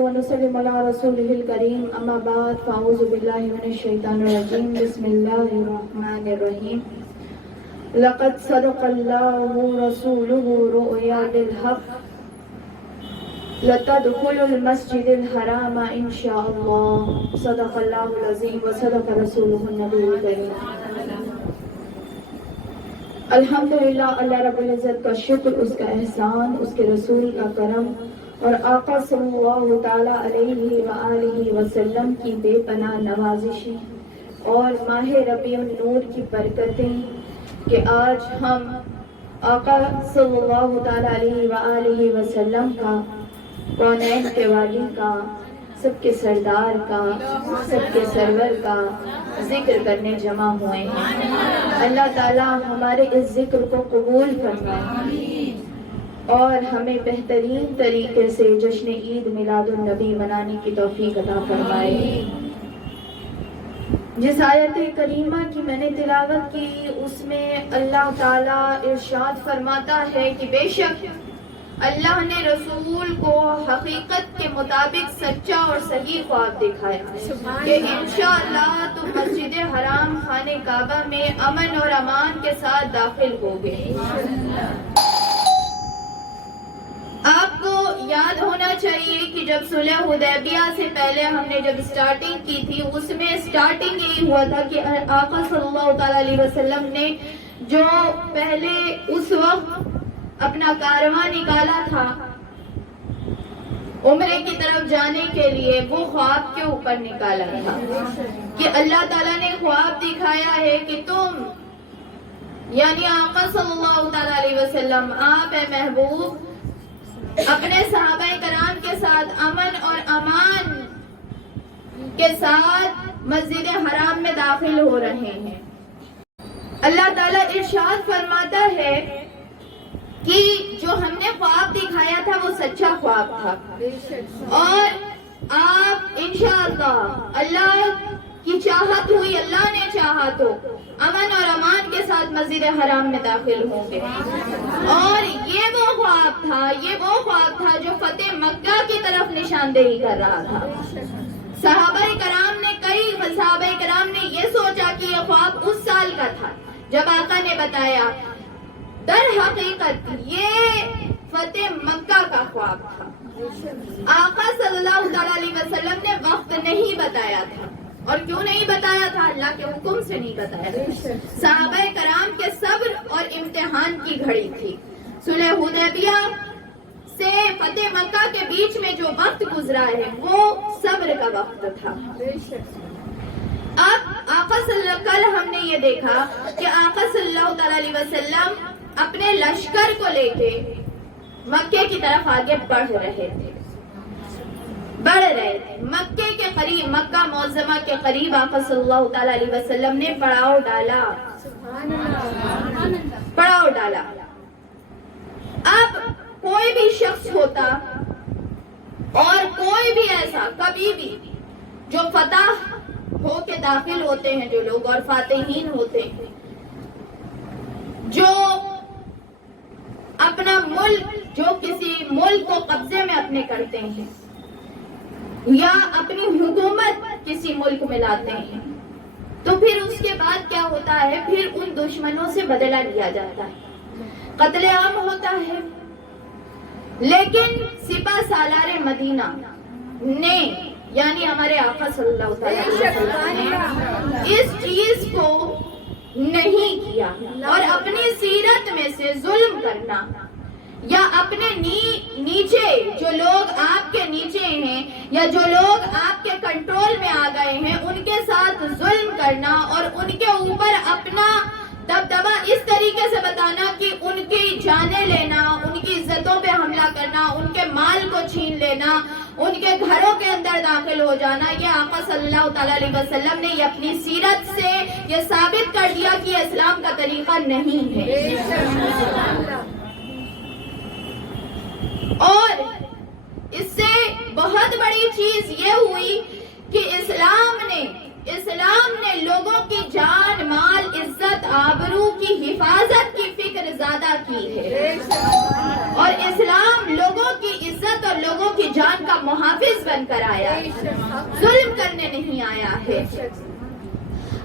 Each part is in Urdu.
ونسلم علی رسولہ الکریم اما بعد فاعوذ باللہ من الشیطان الرجیم بسم اللہ الرحمن الرحیم لقد صدق اللہ رسولہ رؤیا بالحق لتدخلوا المسجد الحرام انشاءاللہ صدق اللہ العظیم وصدق رسولہ النبی الکریم۔ الحمدللہ اللہ رب العزت کا شکر، اس کا احسان، اس کے رسول کا کرم اور آقا صلی اللہ تعالیٰ علیہ وآلہ وسلم کی بے پناہ نوازشیں اور ماہ ربیع النور کی برکتیں کہ آج ہم آقا صلی اللہ تعالیٰ علیہ وآلہ وسلم کا، کونین کے والی کا، سب کے سردار کا، سب کے سرور کا ذکر کرنے جمع ہوئے ہیں۔ اللہ تعالیٰ ہمارے اس ذکر کو قبول فرمائے اور ہمیں بہترین طریقے سے جشن عید میلاد النبی منانے کی توفیق عطا فرمائے۔ جس آیت کریمہ کی میں نے تلاوت کی اس میں اللہ تعالیٰ ارشاد فرماتا ہے کہ بے شک اللہ نے رسول کو حقیقت کے مطابق سچا اور صحیح خواب دکھایا کہ انشاءاللہ تم مسجد حرام خانہ کعبہ میں امن اور امان کے ساتھ داخل ہوگے۔ آپ کو یاد ہونا چاہیے کہ جب صلح حدیبیہ سے پہلے ہم نے جب سٹارٹنگ کی تھی اس میں سٹارٹنگ یہی ہوا تھا کہ آقا صلی اللہ تعالیٰ علیہ وسلم نے جو پہلے اس وقت اپنا کارواں نکالا تھا عمرے کی طرف جانے کے لیے، وہ خواب کے اوپر نکالا تھا کہ اللہ تعالیٰ نے خواب دکھایا ہے کہ تم یعنی آقا صلی اللہ تعالیٰ علیہ وسلم، آپ اے محبوب اپنے صحابہ کرام کے ساتھ امن اور امان کے ساتھ مسجد حرام میں داخل ہو رہے ہیں۔ اللہ تعالیٰ ارشاد فرماتا ہے کہ جو ہم نے خواب دکھایا تھا وہ سچا خواب تھا اور آپ انشاءاللہ اللہ کی چاہت ہوئی، اللہ نے چاہا تو امن اور امان کے ساتھ مسجد حرام میں داخل ہوں گے۔ اور یہ وہ خواب تھا جو فتح مکہ کی طرف نشاندہی کر رہا تھا۔ صحابہ کرام نے یہ سوچا کہ یہ خواب اس سال کا تھا جب آقا نے بتایا، در حقیقت یہ فتح مکہ کا خواب تھا۔ آقا صلی اللہ علیہ وسلم نے وقت نہیں بتایا تھا، اور کیوں نہیں بتایا تھا؟ اللہ کے حکم سے نہیں بتایا تھا۔ صحابہ کرام کے صبر اور امتحان کی گھڑی تھی۔ صلح حدیبیہ سے فتح مکہ کے بیچ میں جو وقت گزرا ہے وہ صبر کا وقت تھا۔ اب کل ہم نے یہ دیکھا کہ آقا صلی اللہ علیہ وسلم اپنے لشکر کو لے کے مکے کی طرف آگے بڑھ رہے تھے۔ مکے کے قریب، مکہ معظمہ کے قریب آقا صلی اللہ تعالیٰ علیہ وسلم نے پڑاؤ ڈالا۔ اب کوئی بھی شخص ہوتا اور کوئی بھی ایسا کبھی بھی جو فتح ہو کے داخل ہوتے ہیں جو لوگ اور فاتحین ہوتے ہیں، جو اپنا ملک، جو کسی ملک کو قبضے میں اپنے کرتے ہیں یا اپنی حکومت کسی ملک میں لاتے ہیں، تو پھر اس کے بعد کیا ہوتا ہے؟ پھر ان دشمنوں سے بدلہ لیا جاتا ہے، قتل عام ہوتا ہے۔ لیکن سپہ سالار مدینہ نے یعنی ہمارے آقا صلی اللہ علیہ وسلم نے اس چیز کو نہیں کیا، اور اپنی سیرت میں سے ظلم کرنا یا اپنے نیچے جو لوگ آپ کے نیچے ہیں یا جو لوگ آپ کے کنٹرول میں آ گئے ہیں ان کے ساتھ ظلم کرنا اور ان کے اوپر اپنا دبدبا اس طریقے سے بتانا کہ ان کی جانیں لینا، ان کی عزتوں پہ حملہ کرنا، ان کے مال کو چھین لینا، ان کے گھروں کے اندر داخل ہو جانا، یہ آقا صلی اللہ تعالیٰ علیہ وسلم نے یہ اپنی سیرت سے یہ ثابت کر دیا کہ اسلام کا طریقہ نہیں ہے۔ اور اس سے بہت بڑی چیز یہ ہوئی کہ اسلام زیادہ کی ہے، اور اسلام لوگوں کی عزت اور لوگوں کی جان کا محافظ بن کر آیا ہے، ظلم کرنے نہیں آیا ہے۔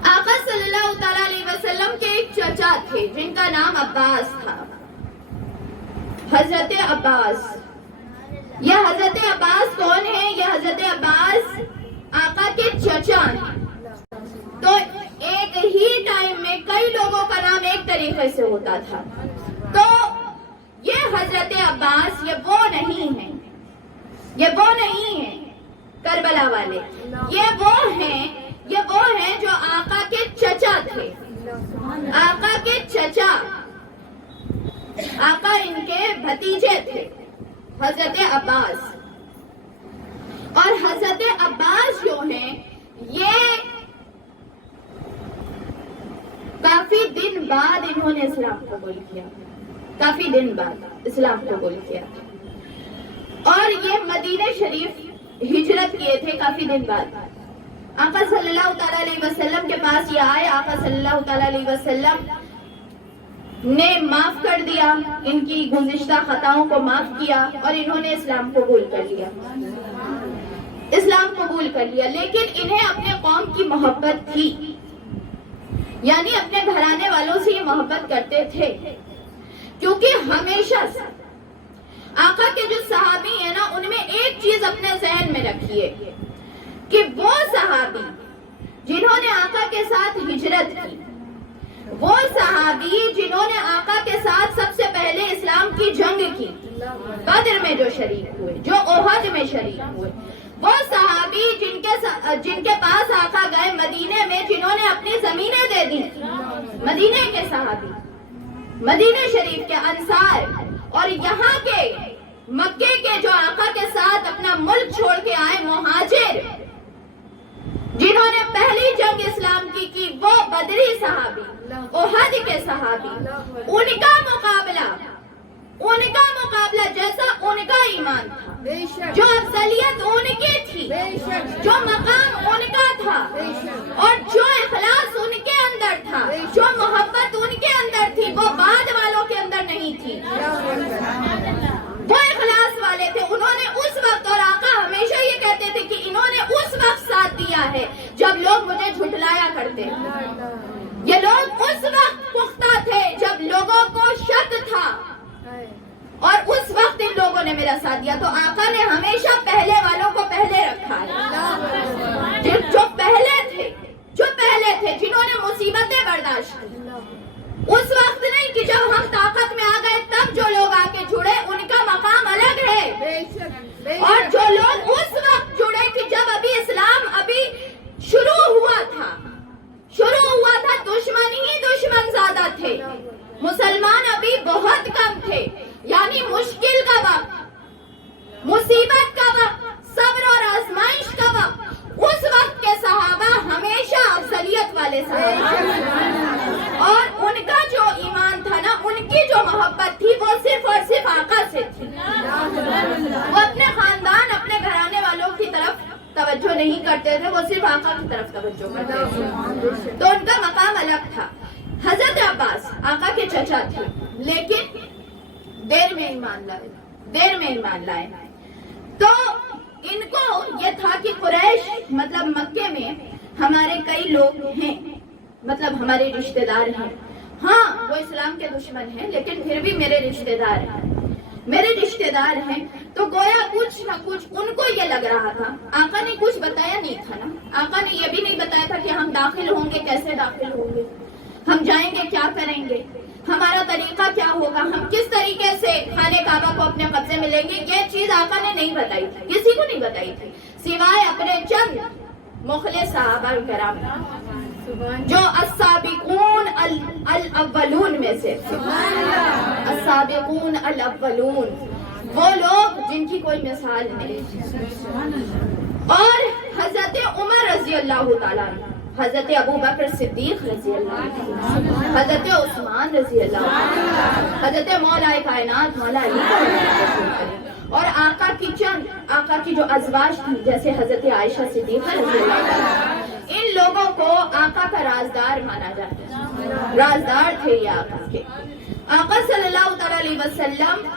آقا صلی اللہ تعالیٰ علیہ وسلم کے ایک چچا تھے جن کا نام عباس تھا، حضرت عباس۔ یہ حضرت عباس کون ہے؟ یہ حضرت عباس آقا کے چچا ہیں۔ تو ایک ہی ٹائم میں کئی لوگوں کا نام ایک طریقے سے ہوتا تھا۔ تو یہ حضرت عباس یہ وہ نہیں ہیں کربلا والے، یہ وہ ہیں جو آقا کے چچا تھے، آقا کے چچا، آقا ان کے بھتیجے تھے حضرت عباس۔ اور حضرت عباس جو ہیں یہ کافی دن بعد انہوں نے اسلام قبول کیا، کافی دن بعد اسلام قبول کیا، اور یہ مدینہ شریف ہجرت کیے تھے کافی دن بعد۔ آقا صلی اللہ تعالیٰ علیہ وسلم کے پاس یہ آئے، آقا صلی اللہ تعالیٰ علیہ وسلم نے معاف کر دیا، ان کی گزشتہ خطاؤں کو معاف کیا، اور انہوں نے اسلام قبول کر لیا، اسلام قبول کر لیا۔ لیکن انہیں اپنے قوم کی محبت تھی، یعنی اپنے گھرانے والوں سے یہ محبت کرتے تھے، کیونکہ ہمیشہ سے آقا کے جو صحابی ہیں نا، ان میں ایک چیز اپنے ذہن میں رکھیے کہ وہ صحابی جنہوں نے آقا کے ساتھ ہجرت کی، وہ صحابی جنہوں نے آقا کے ساتھ سب سے پہلے اسلام کی جنگ کی، بدر میں جو شریک ہوئے، جو احد میں شریک ہوئے، وہ صحابی جن کے پاس آقا گئے مدینے میں، جنہوں نے اپنی زمینیں دے دی، مدینے کے صحابی، مدینہ شریف کے انصار، اور یہاں کے مکے کے جو آقا کے ساتھ اپنا ملک چھوڑ کے آئے مہاجر، جنہوں نے پہلی جنگ اسلام کی وہ بدری صحابی، احد کے صحابی، ان کا مقابلہ جیسا ان کا ایمان تھا، جو افضلیت ان کی تھی، جو مقام ان کا تھا، اور جو اخلاص ان کے اندر تھا، جو محبت ان کے اندر تھی، وہ بعد والوں کے اندر نہیں تھی، وہ اخلاص والے تھے۔ انہوں نے اس وقت، اور آقا ہمیشہ یہ کہتے تھے کہ انہوں نے اس وقت ساتھ دیا ہے جب لوگ مجھے جھٹلایا کرتے، یہ لوگ اس وقت پختہ تھے جب لوگوں کو شک تھا، اور اس وقت ان لوگوں نے میرا ساتھ دیا۔ تو آقا نے ہمیشہ پہلے والوں کو پہلے رکھا ہے، جو پہلے تھے جنہوں نے مصیبتیں برداشت کی، اس وقت نہیں کہ جب ہم طاقت میں آ گئے تب جو لوگ آ کے جڑے، ان کا مقام الگ ہے، اور جو لوگ اس وقت جڑے کہ جب ابھی اسلام شروع ہوا تھا، دشمن ہی دشمن زیادہ تھے، مسلمان ابھی بہت کم تھے، یعنی مشکل کا وقت، مصیبت کا وقت، صبر اور آزمائش کا وقت، اس وقت کے صحابہ ہمیشہ افضلیت والے صحابہ، اور ان کا جو ایمان تھا نا، ان کی جو محبت تھی، وہ صرف اور صرف آقا سے تھی، وہ اپنے خاندان، اپنے گھرانے والوں کی طرف توجہ نہیں کرتے تھے، وہ صرف آقا کی طرف توجہ کرتے تھے، تو ان کا مقام الگ تھا۔ حضرت عباس آقا کے چچا تھے، لیکن دیر میں ایمان لائے، تو ان کو یہ تھا کہ قریش، مطلب مکے میں ہمارے کئی لوگ ہیں، مطلب ہمارے رشتہ دار ہیں، ہاں وہ اسلام کے دشمن ہیں لیکن پھر بھی میرے رشتہ دار ہیں، تو گویا کچھ نہ کچھ ان کو یہ لگ رہا تھا۔ آقا نے کچھ بتایا نہیں تھا نا، آقا نے یہ بھی نہیں بتایا تھا کہ ہم داخل ہوں گے، کیسے داخل ہوں گے، ہم جائیں گے کیا کریں گے، ہمارا طریقہ کیا ہوگا، ہم کس طریقے سے خانہ کعبہ کو اپنے قبضے میں لیں گے، یہ چیز آقا نے نہیں بتائی تھی، کسی کو نہیں بتائی تھی، سوائے اپنے چند مخلص صحابہ کرام جو السابقون الاولون میں سے، السابقون الاولون، وہ لوگ جن کی کوئی مثال نہیں، اور حضرت عمر رضی اللہ تعالیٰ عنہ، حضرت ابو بکر صدیق رضی اللہ عنہ، حضرت عثمان رضی اللہ عنہ، حضرت مولا کائنات مولا علی، اور آقا کی جو ازواج تھی جیسے حضرت عائشہ صدیقہ رضی اللہ عنہ، ان لوگوں کو آقا کا رازدار مانا جاتا ہے، رازدار تھے یہ آقا کے، آقا صلی اللہ تعالی علیہ وسلم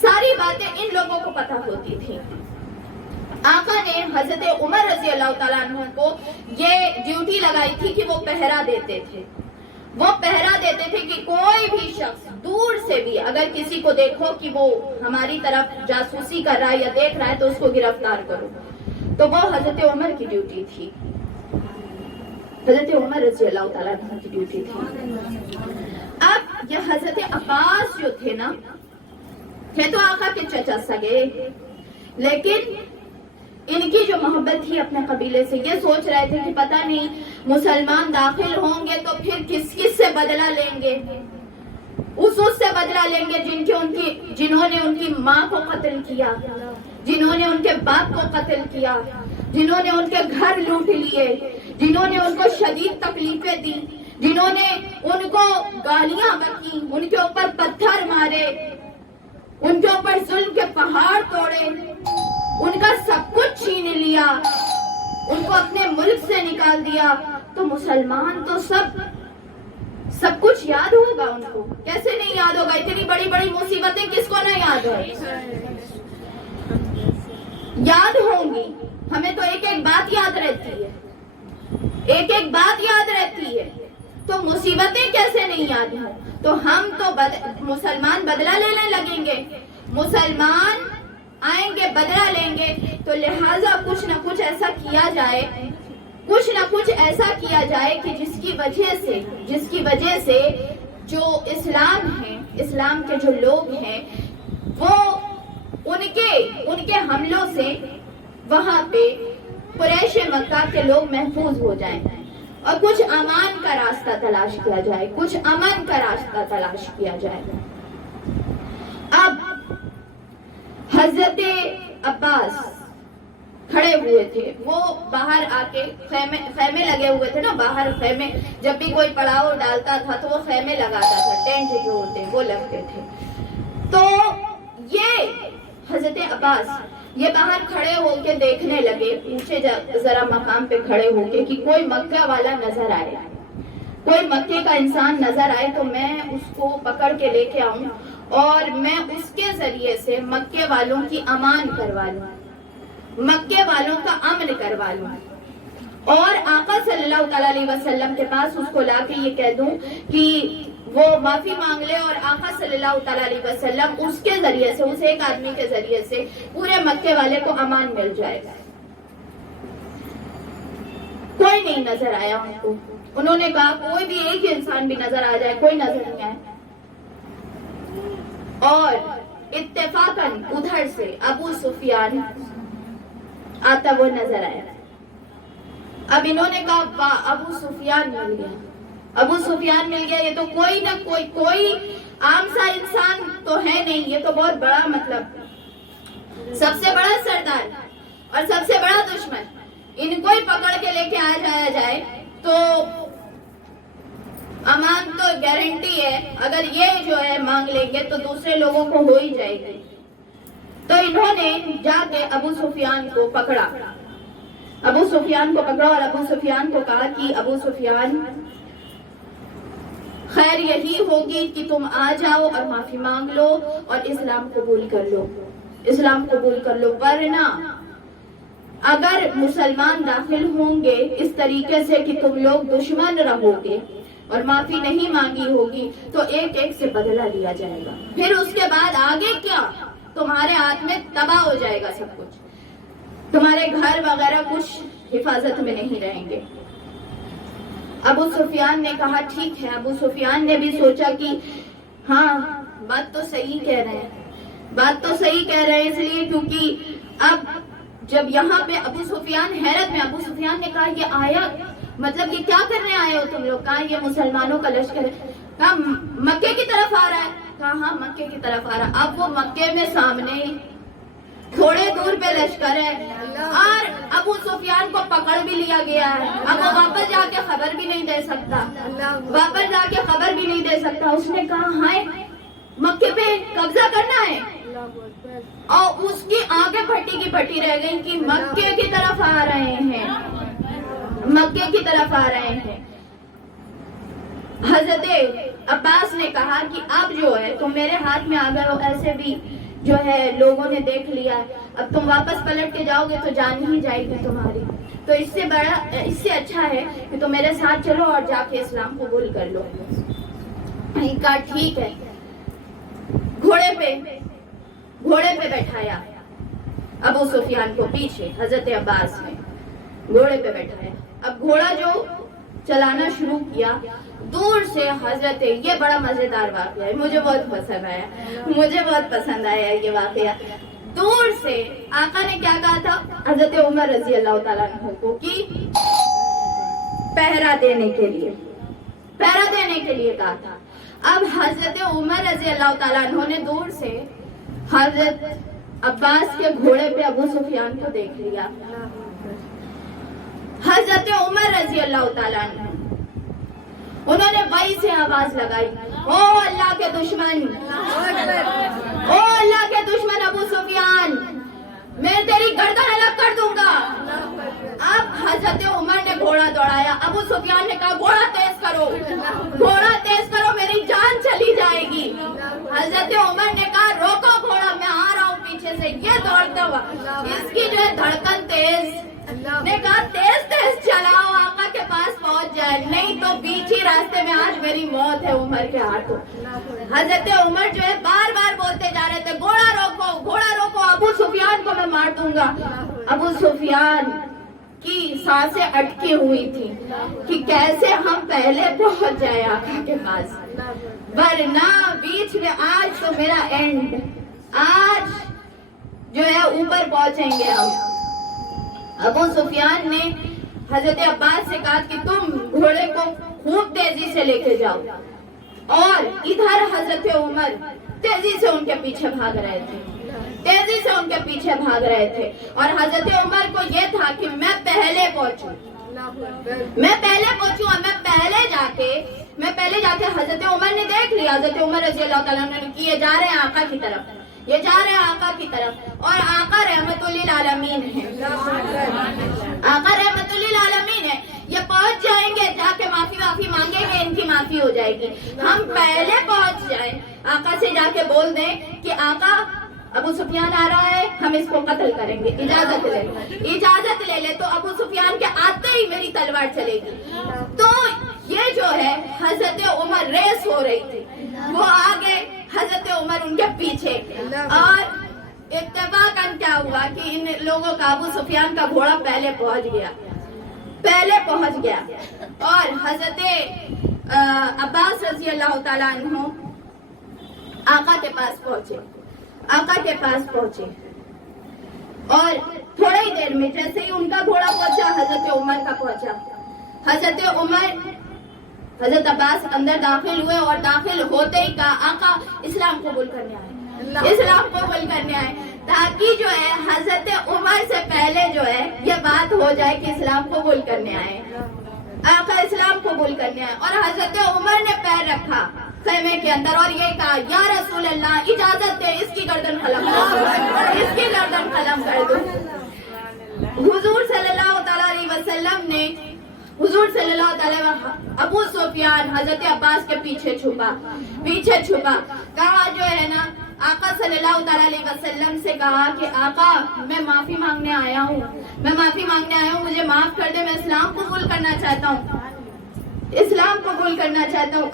ساری باتیں ان لوگوں کو پتہ ہوتی تھی. آقا نے حضرت عمر رضی اللہ تعالیٰ عنہ کو یہ ڈیوٹی لگائی تھی کہ وہ پہرا دیتے تھے. وہ پہرا دیتے تھے کہ کوئی بھی شخص دور سے بھی اگر کسی کو دیکھو کہ وہ ہماری طرف جاسوسی کر رہا ہے یا دیکھ رہا ہے تو اس کو گرفتار کرو. تو وہ حضرت عمر کی ڈیوٹی تھی. حضرت عمر رضی اللہ تعالیٰ عنہ کی ڈیوٹی تھی. اب یہ حضرت عباس جو تھے نا، تھے تو آقا کے چچا سگے، لیکن ان کی جو محبت تھی اپنے قبیلے سے، یہ سوچ رہے تھے کہ پتہ نہیں مسلمان داخل ہوں گے تو پھر کس کس سے بدلہ لیں گے. اس سے بدلہ لیں گے جنہوں نے ان کی ماں کو قتل کیا، جنہوں نے ان کے باپ کو قتل کیا، جنہوں نے ان کے گھر لوٹ لیے، جنہوں نے ان کو شدید تکلیفیں دی، جنہوں نے ان کو گالیاں بکیں، ان کے اوپر پتھر مارے، ان کے اوپر ظلم کے پہاڑ توڑے، ان کا سب کچھ چھین لیا، ان کو اپنے ملک سے نکال دیا. تو مسلمان تو سب کچھ یاد ہوگا ان کو، کیسے نہیں یاد ہوگا؟ اتنی بڑی بڑی مصیبتیں کس کو نہ یاد ہو؟ یاد ہوں گی. ہمیں تو ایک ایک بات یاد رہتی ہے، ایک ایک بات یاد رہتی ہے، تو مصیبتیں کیسے نہیں یاد ہوں؟ تو ہم تو مسلمان بدلہ لینے لگیں گے، مسلمان آئیں گے بدلہ لیں گے. تو لہٰذا کچھ نہ کچھ ایسا کیا جائے، کچھ نہ کچھ ایسا کیا جائے کہ جس کی وجہ سے جو اسلام ہے، اسلام کے جو لوگ ہیں، وہ ان کے حملوں سے وہاں پہ قریش مکہ کے لوگ محفوظ ہو جائیں اور کچھ امان کا راستہ تلاش کیا جائے، کچھ امن کا راستہ تلاش کیا جائے. اب حضرت عباس کھڑے ہوئے تھے، وہ باہر آ کے خیمے لگے ہوئے تھے نا، باہر خیمے، جب بھی کوئی پڑاؤ ڈالتا تھا تو وہ خیمے لگاتا تھا، ٹینٹ جو ہوتے وہ لگتے تھے. تو یہ حضرت عباس یہ باہر کھڑے ہو کے دیکھنے لگے، پوچھے ذرا مقام پہ کھڑے ہو کے کہ کوئی مکہ والا نظر آئے، کوئی مکے کا انسان نظر آئے تو میں اس کو پکڑ کے لے کے آؤں اور میں اس کے ذریعے سے مکے والوں کی امان کروا لوں، مکے والوں کا امن کروا لوں، اور آقا صلی اللہ تعالیٰ علیہ وسلم کے پاس اس کو لا کے یہ کہہ دوں کہ وہ معافی مانگ لے، اور آقا صلی اللہ تعالیٰ علیہ وسلم اس کے ذریعے سے، اس ایک آدمی کے ذریعے سے پورے مکے والے کو امان مل جائے. کوئی نہیں نظر آیا ان کو. انہوں نے کہا کوئی بھی ایک انسان بھی نظر آ جائے، کوئی نظر نہیں آیا. اور اتفاقاً ادھر سے ابو سفیان آتا وہ نظر آیا. اب انہوں نے کہا واہ، ابو سفیان مل گیا، ابو سفیان مل گیا. یہ تو کوئی نہ کوئی عام سا انسان تو ہے نہیں، یہ تو بہت بڑا، مطلب سب سے بڑا سردار اور سب سے بڑا دشمن. ان کو ہی پکڑ کے لے کے آ جایا جائے تو امان تو گارنٹی ہے، اگر یہ جو ہے مانگ لیں گے تو دوسرے لوگوں کو ہو ہی جائے گی. تو انہوں نے جا کے ابو سفیان کو پکڑا، ابو سفیان کو پکڑا اور ابو سفیان کو کہا کہ ابو سفیان، خیر یہی ہوگی کہ تم آ جاؤ اور معافی مانگ لو اور اسلام قبول کر لو، اسلام قبول کر لو، ورنہ اگر مسلمان داخل ہوں گے اس طریقے سے کہ تم لوگ دشمن رہو گے اور معافی نہیں مانگی ہوگی تو ایک ایک سے بدلہ لیا جائے گا، پھر اس کے بعد آگے کیا، تمہارے ہاتھ میں تباہ ہو جائے گا سب کچھ، تمہارے گھر وغیرہ کچھ حفاظت میں نہیں رہیں گے. ابو سفیان نے کہا ٹھیک ہے. ابو سفیان نے بھی سوچا کہ ہاں بات تو صحیح کہہ رہے ہیں، بات تو صحیح کہہ رہے ہیں، اس لیے کیونکہ اب جب یہاں پہ ابو سفیان حیرت میں، ابو سفیان نے کہا یہ آیا مطلب یہ کیا کرنے آئے ہو تم لوگ؟ کہا یہ مسلمانوں کا لشکر ہے. کہا مکے کی طرف آ رہا ہے؟ کہا ہاں مکے کی طرف آ رہا. اب وہ مکے میں سامنے تھوڑے دور پہ لشکر ہے اور ابو سفیان کو پکڑ بھی لیا گیا ہے. اب وہ واپس جا کے خبر بھی نہیں دے سکتا، واپس جا کے خبر بھی نہیں دے سکتا. اس نے کہا ہائے مکے پہ قبضہ کرنا ہے، اور اس کی آنکھیں پھٹی کی پھٹی رہ گئی کہ مکے کی طرف آ رہے ہیں، مکے کی طرف آ رہے ہیں. حضرت عباس نے کہا کہ اب جو ہے تم میرے ہاتھ میں آ گئے ہو، ایسے بھی جو ہے لوگوں نے دیکھ لیا ہے، اب تم واپس پلٹ کے جاؤ گے تو جان ہی جائے گی تمہاری، تو اس سے اچھا ہے کہ تم میرے ساتھ چلو اور جا کے اسلام قبول کر لو۔ کہا ٹھیک ہے۔ گھوڑے پہ بیٹھایا ابو سفیان کو پیچھے، حضرت عباس نے گھوڑے پہ بیٹھایا۔ اب گھوڑا جو چلانا شروع کیا، دور سے حضرت، یہ بڑا مزیدار واقعہ ہے، مجھے بہت پسند آیا یہ واقعہ۔ دور سے آقا نے کیا کہا تھا حضرت عمر رضی اللہ تعالیٰ عنہ کو کہ پہرا دینے کے لیے کہا تھا۔ اب حضرت عمر رضی اللہ تعالیٰ عنہ نے دور سے حضرت عباس کے گھوڑے پہ ابو سفیان کو دیکھ لیا۔ حضرت عمر رضی اللہ تعالیٰ عنہ انہوں نے وہی سے آواز لگائی، او اللہ کے دشمن ابو سفیان، میں تیری گردن الگ کر دوں گا۔ اب حضرت عمر نے گھوڑا دوڑایا، ابو سفیان نے کہا گھوڑا تیز کرو میری جان چلی جائے گی۔ حضرت عمر نے کہا روکو گھوڑا، میں آ رہا ہوں پیچھے سے، یہ دوڑتا ہوا، اس کی جو ہے دھڑکن تیز، نے کہا تیز چلاؤ، آقا کے پاس پہنچ جائے، نہیں تو بیچ ہی راستے میں آج میری موت ہے عمر کے ہاتھوں۔ حضرت عمر جو ہے بار بار بولتے جا رہے تھے گھوڑا روکو، ابو سفیان کو میں مار دوں گا۔ ابو سفیان کی سانسیں اٹکی ہوئی تھی کہ کیسے ہم پہلے پہنچ جائے آقا کے پاس، ورنہ بیچ میں آج تو میرا اینڈ، آج جو ہے اوپر پہنچیں گے ہم۔ ابو سفیان نے حضرت عباس سے کہا کہ تم گھوڑے کو خوب تیزی سے لے کے جاؤ، اور ادھر حضرت عمر تیزی سے ان کے پیچھے بھاگ رہے تھے، اور حضرت عمر کو یہ تھا کہ میں پہلے پہنچوں اور میں پہلے جا کے حضرت عمر نے دیکھ لیا، حضرت عمر رضی اللہ تعالیٰ عنہ نے کہ یہ جا رہے ہیں آقا کی طرف، اور آقا رحمت للعالمین ہے، یہ پہنچ جائیں گے، جا کے معافی مانگیں گے، ان کی معافی ہو جائے گی، ہم پہلے پہنچ جائیں، آقا سے جا کے بول دیں کہ آقا ابو سفیان آ رہا ہے، ہم اس کو قتل کریں گے، اجازت لے لے، تو ابو سفیان کے آتے ہی میری تلوار چلے گی۔ تو یہ جو ہے حضرت عمر ریس ہو رہی تھی، وہ آگے، حضرت عمر ان کے پیچھے، اور اتفاقاً کیا ہوا کہ ان لوگوں کا ابو سفیان کا گھوڑا پہلے پہنچ گیا، اور حضرت عباس رضی اللہ تعالیٰ عنہ آقا کے پاس پہنچے، اور تھوڑی ہی دیر میں جیسے ہی ان کا گھوڑا پہنچا، حضرت عمر کا پہنچا۔ حضرت عباس اندر داخل ہوئے، اور داخل ہوتے ہی کہا آقا اسلام قبول کرنے آئے، تاکہ جو ہے حضرت عمر سے پہلے جو ہے یہ بات ہو جائے کہ اسلام قبول کرنے آئے، آقا اسلام قبول کرنے آئے۔ اور حضرت عمر نے پیر رکھا خیمے کے اندر اور یہ کہا یا رسول اللہ اجازت دے، اس کی گردن قلم کر دو۔ حضور صلی اللہ تعالیٰ علیہ وسلم نے ابو سفیان حضرت عباس کے پیچھے چھپا، کہا جو ہے نا آقا صلی اللہ تعالیٰ علیہ وسلم سے کہا کہ آقا میں معافی مانگنے آیا ہوں، مجھے معاف کر دے، میں اسلام قبول کرنا چاہتا ہوں۔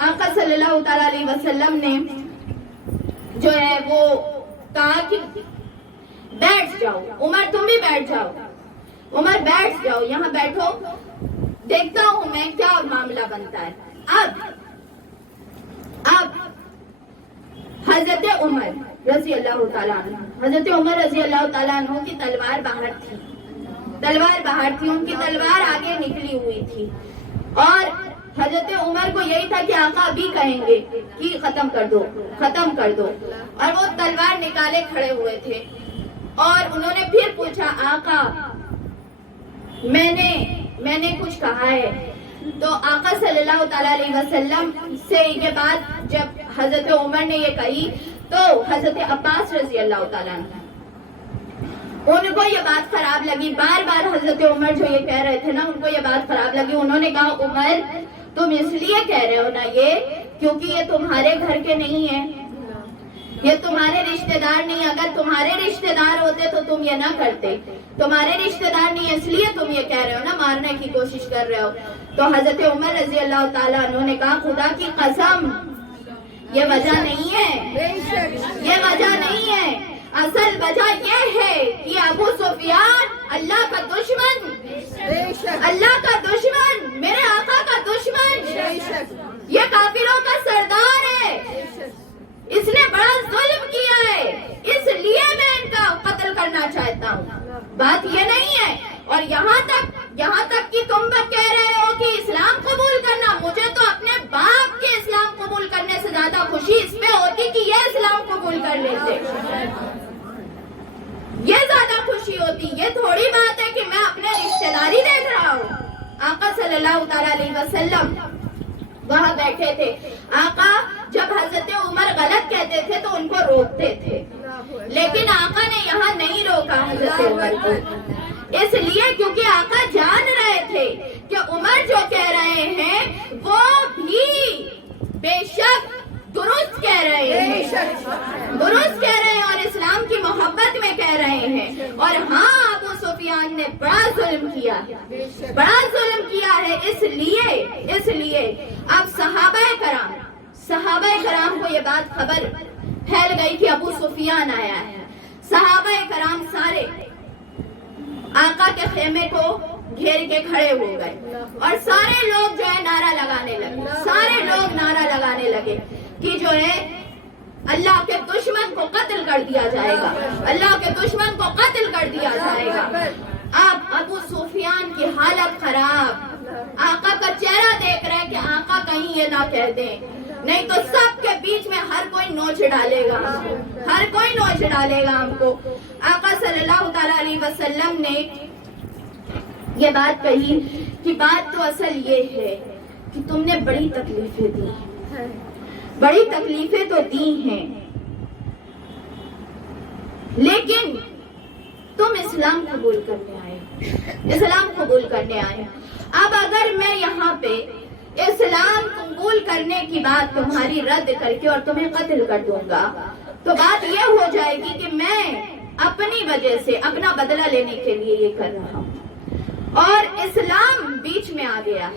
آقا صلی اللہ تعالیٰ علیہ وسلم نے جو ہے وہ کہا کہ بیٹھ جاؤ عمر، تم بھی بیٹھ جاؤ، یہاں بیٹھو، دیکھتا ہوں میں کیا معاملہ بنتا ہے۔ اب حضرت عمر رضی اللہ تعالیٰ عنہ کی تلوار باہر تھی، ان کی تلوار آگے نکلی ہوئی تھی، اور حضرت عمر کو یہی تھا کہ آقا ابھی کہیں گے کہ ختم کر دو، اور وہ تلوار نکالے کھڑے ہوئے تھے، اور انہوں نے پھر پوچھا آقا میں نے کچھ کہا ہے؟ تو آقا صلی اللہ تعالیٰ علیہ وسلم سے یہ بات جب حضرت عمر نے یہ کہی تو حضرت عباس رضی اللہ تعالیٰ عنہ ان کو یہ بات خراب لگی، بار بار حضرت عمر جو یہ کہہ رہے تھے نا، ان کو یہ بات خراب لگی، انہوں نے کہا عمر تم اس لیے کہہ رہے ہو نا یہ کیونکہ یہ تمہارے گھر کے نہیں ہیں، یہ تمہارے رشتہ دار نہیں. اگر تمہارے رشتہ دار ہوتے تو تم یہ نہ کرتے. تمہارے رشتہ دار نہیں اس لیے تم یہ کہہ رہے ہو نا، مارنے کی کوشش کر رہے ہو. تو حضرت عمر رضی اللہ تعالیٰ عنہ نے کہا خدا کی قسم یہ وجہ نہیں ہے، یہ وجہ نہیں ہے. اصل وجہ یہ ہے کہ ابو سفیان اللہ کا دشمن، اللہ کا دشمن، میرے آقا کا دشمن، یہ کافروں کا سردار ہے. اس نے بڑا ظلم کیا ہے، اس لیے میں ان کا قتل کرنا چاہتا ہوں. بات یہ نہیں ہے. اور یہاں تک کہ تم کہہ رہے ہو کہ اسلام قبول کرنا، مجھے تو اپنے باپ کے اسلام قبول کرنے سے زیادہ خوشی اس پہ ہوتی کہ یہ اسلام قبول کر لیتے، یہ زیادہ خوشی ہوتی. یہ تھوڑی بات ہے کہ میں اپنے رشتہ داری دیکھ رہا ہوں. آقا صلی اللہ تعالیٰ علیہ وسلم وہاں بیٹھے تھے. آقا جب حضرت عمر غلط کہتے تھے تو ان کو روکتے تھے، لیکن آقا نے یہاں نہیں روکا حضرت عمر کو، اس لیے کیونکہ آقا جان رہے تھے کہ عمر جو کہہ رہے ہیں وہ بھی بے شک درست کہہ رہے ہیں، درست کہہ رہے ہیں اور اسلام کی محبت میں کہہ رہے ہیں. اور ہاں ابو سفیان نے بڑا ظلم کیا ہے، بڑا ظلم کیا ہے. اس لیے اب صحابہ کرام کو یہ بات خبر پھیل گئی کہ ابو سفیان آیا ہے. صحابہ کرام سارے آقا کے خیمے کو گھیر کے کھڑے ہو گئے اور سارے لوگ جو ہے نعرہ لگانے لگے، سارے لوگ نعرہ لگانے لگے کہ جو ہے اللہ کے دشمن کو قتل کر دیا جائے گا، اللہ کے دشمن کو قتل کر دیا جائے گا. اب ابو سفیان کی حالت خراب، آقا کا چہرہ دیکھ رہے کہ آقا کہیں یہ نہ کہہ دیں، نہیں تو سب کے بیچ میں ہر کوئی نوچ ڈالے گا، ہر کوئی نوچ ڈالے گا ہم کو. آقا صلی اللہ تعالیٰ علیہ وسلم نے یہ بات کہی کہ بات تو اصل یہ ہے کہ تم نے بڑی تکلیفیں دی ہیں، بڑی تکلیفیں تو دی ہیں، لیکن تم اسلام قبول کرنے آئے، اسلام قبول کرنے آئے. اب اگر میں یہاں پہ اسلام قبول کرنے کی بات تمہاری رد کر کے اور تمہیں قتل کر دوں گا تو بات یہ ہو جائے گی کہ میں اپنی وجہ سے اپنا بدلہ لینے کے لیے یہ کر رہا ہوں. اور اسلام بیچ میں آ گیا،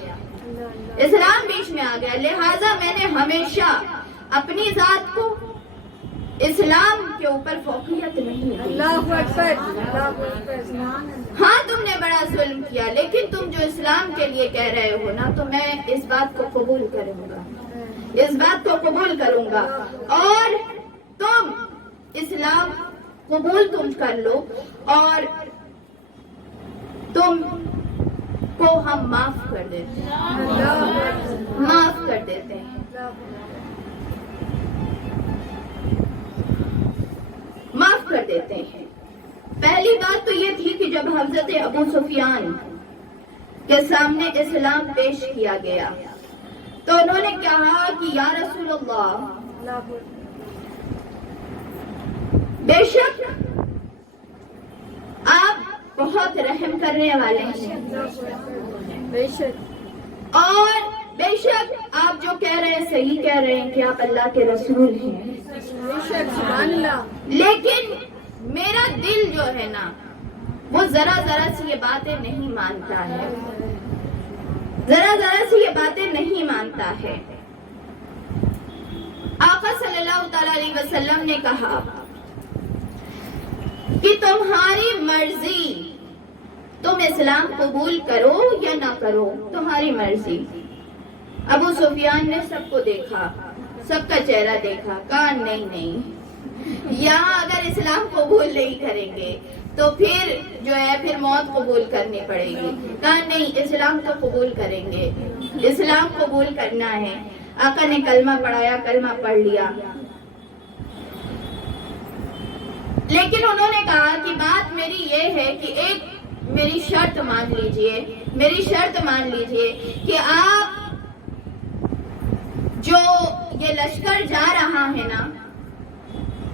اسلام بیچ میں آ گیا. لہٰذا میں نے ہمیشہ اپنی ذات کو اسلام کے اوپر فوقیت نہیں دی. ہاں تم نے بڑا ظلم کیا، لیکن تم جو اسلام کے لیے کہہ رہے ہو نا، تو میں اس بات کو قبول کروں گا، اس بات کو قبول کروں گا. اور تم اسلام قبول تم کر لو اور تم کو ہم معاف کر دیتے ہیں، معاف کر دیتے ہیں. معاف کر دیتے ہیں. پہلی بات تو یہ تھی کہ جب حضرت ابو سفیان کے سامنے اسلام پیش کیا گیا تو انہوں نے کہا کہ یا رسول اللہ، بے شک آپ بہت رحم کرنے والے ہیں، اور بے شک آپ جو کہہ رہے ہیں صحیح کہہ رہے ہیں کہ آپ اللہ کے رسول ہیں، لیکن میرا دل جو ہے نا وہ ذرا سی یہ باتیں نہیں مانتا ہے، ذرا سی یہ باتیں نہیں مانتا ہے. آقا صلی اللہ تعالی علیہ وسلم نے کہا کہ تمہاری مرضی، تم اسلام قبول کرو یا نہ کرو، تمہاری مرضی. ابو سفیان نے سب کو دیکھا، سب کا چہرہ دیکھا، کہا نہیں، یا اگر اسلام قبول نہیں کریں گے تو پھر جو ہے پھر موت قبول کرنی پڑے گی. کہا نہیں، اسلام تو قبول کریں گے، اسلام قبول کرنا ہے. آقا نے کلمہ پڑھایا، کلمہ پڑھ لیا، لیکن انہوں نے کہا کہ بات میری یہ ہے کہ ایک میری شرط مان لیجئے، میری شرط مان لیجئے کہ آپ جو یہ لشکر جا رہا ہے نا،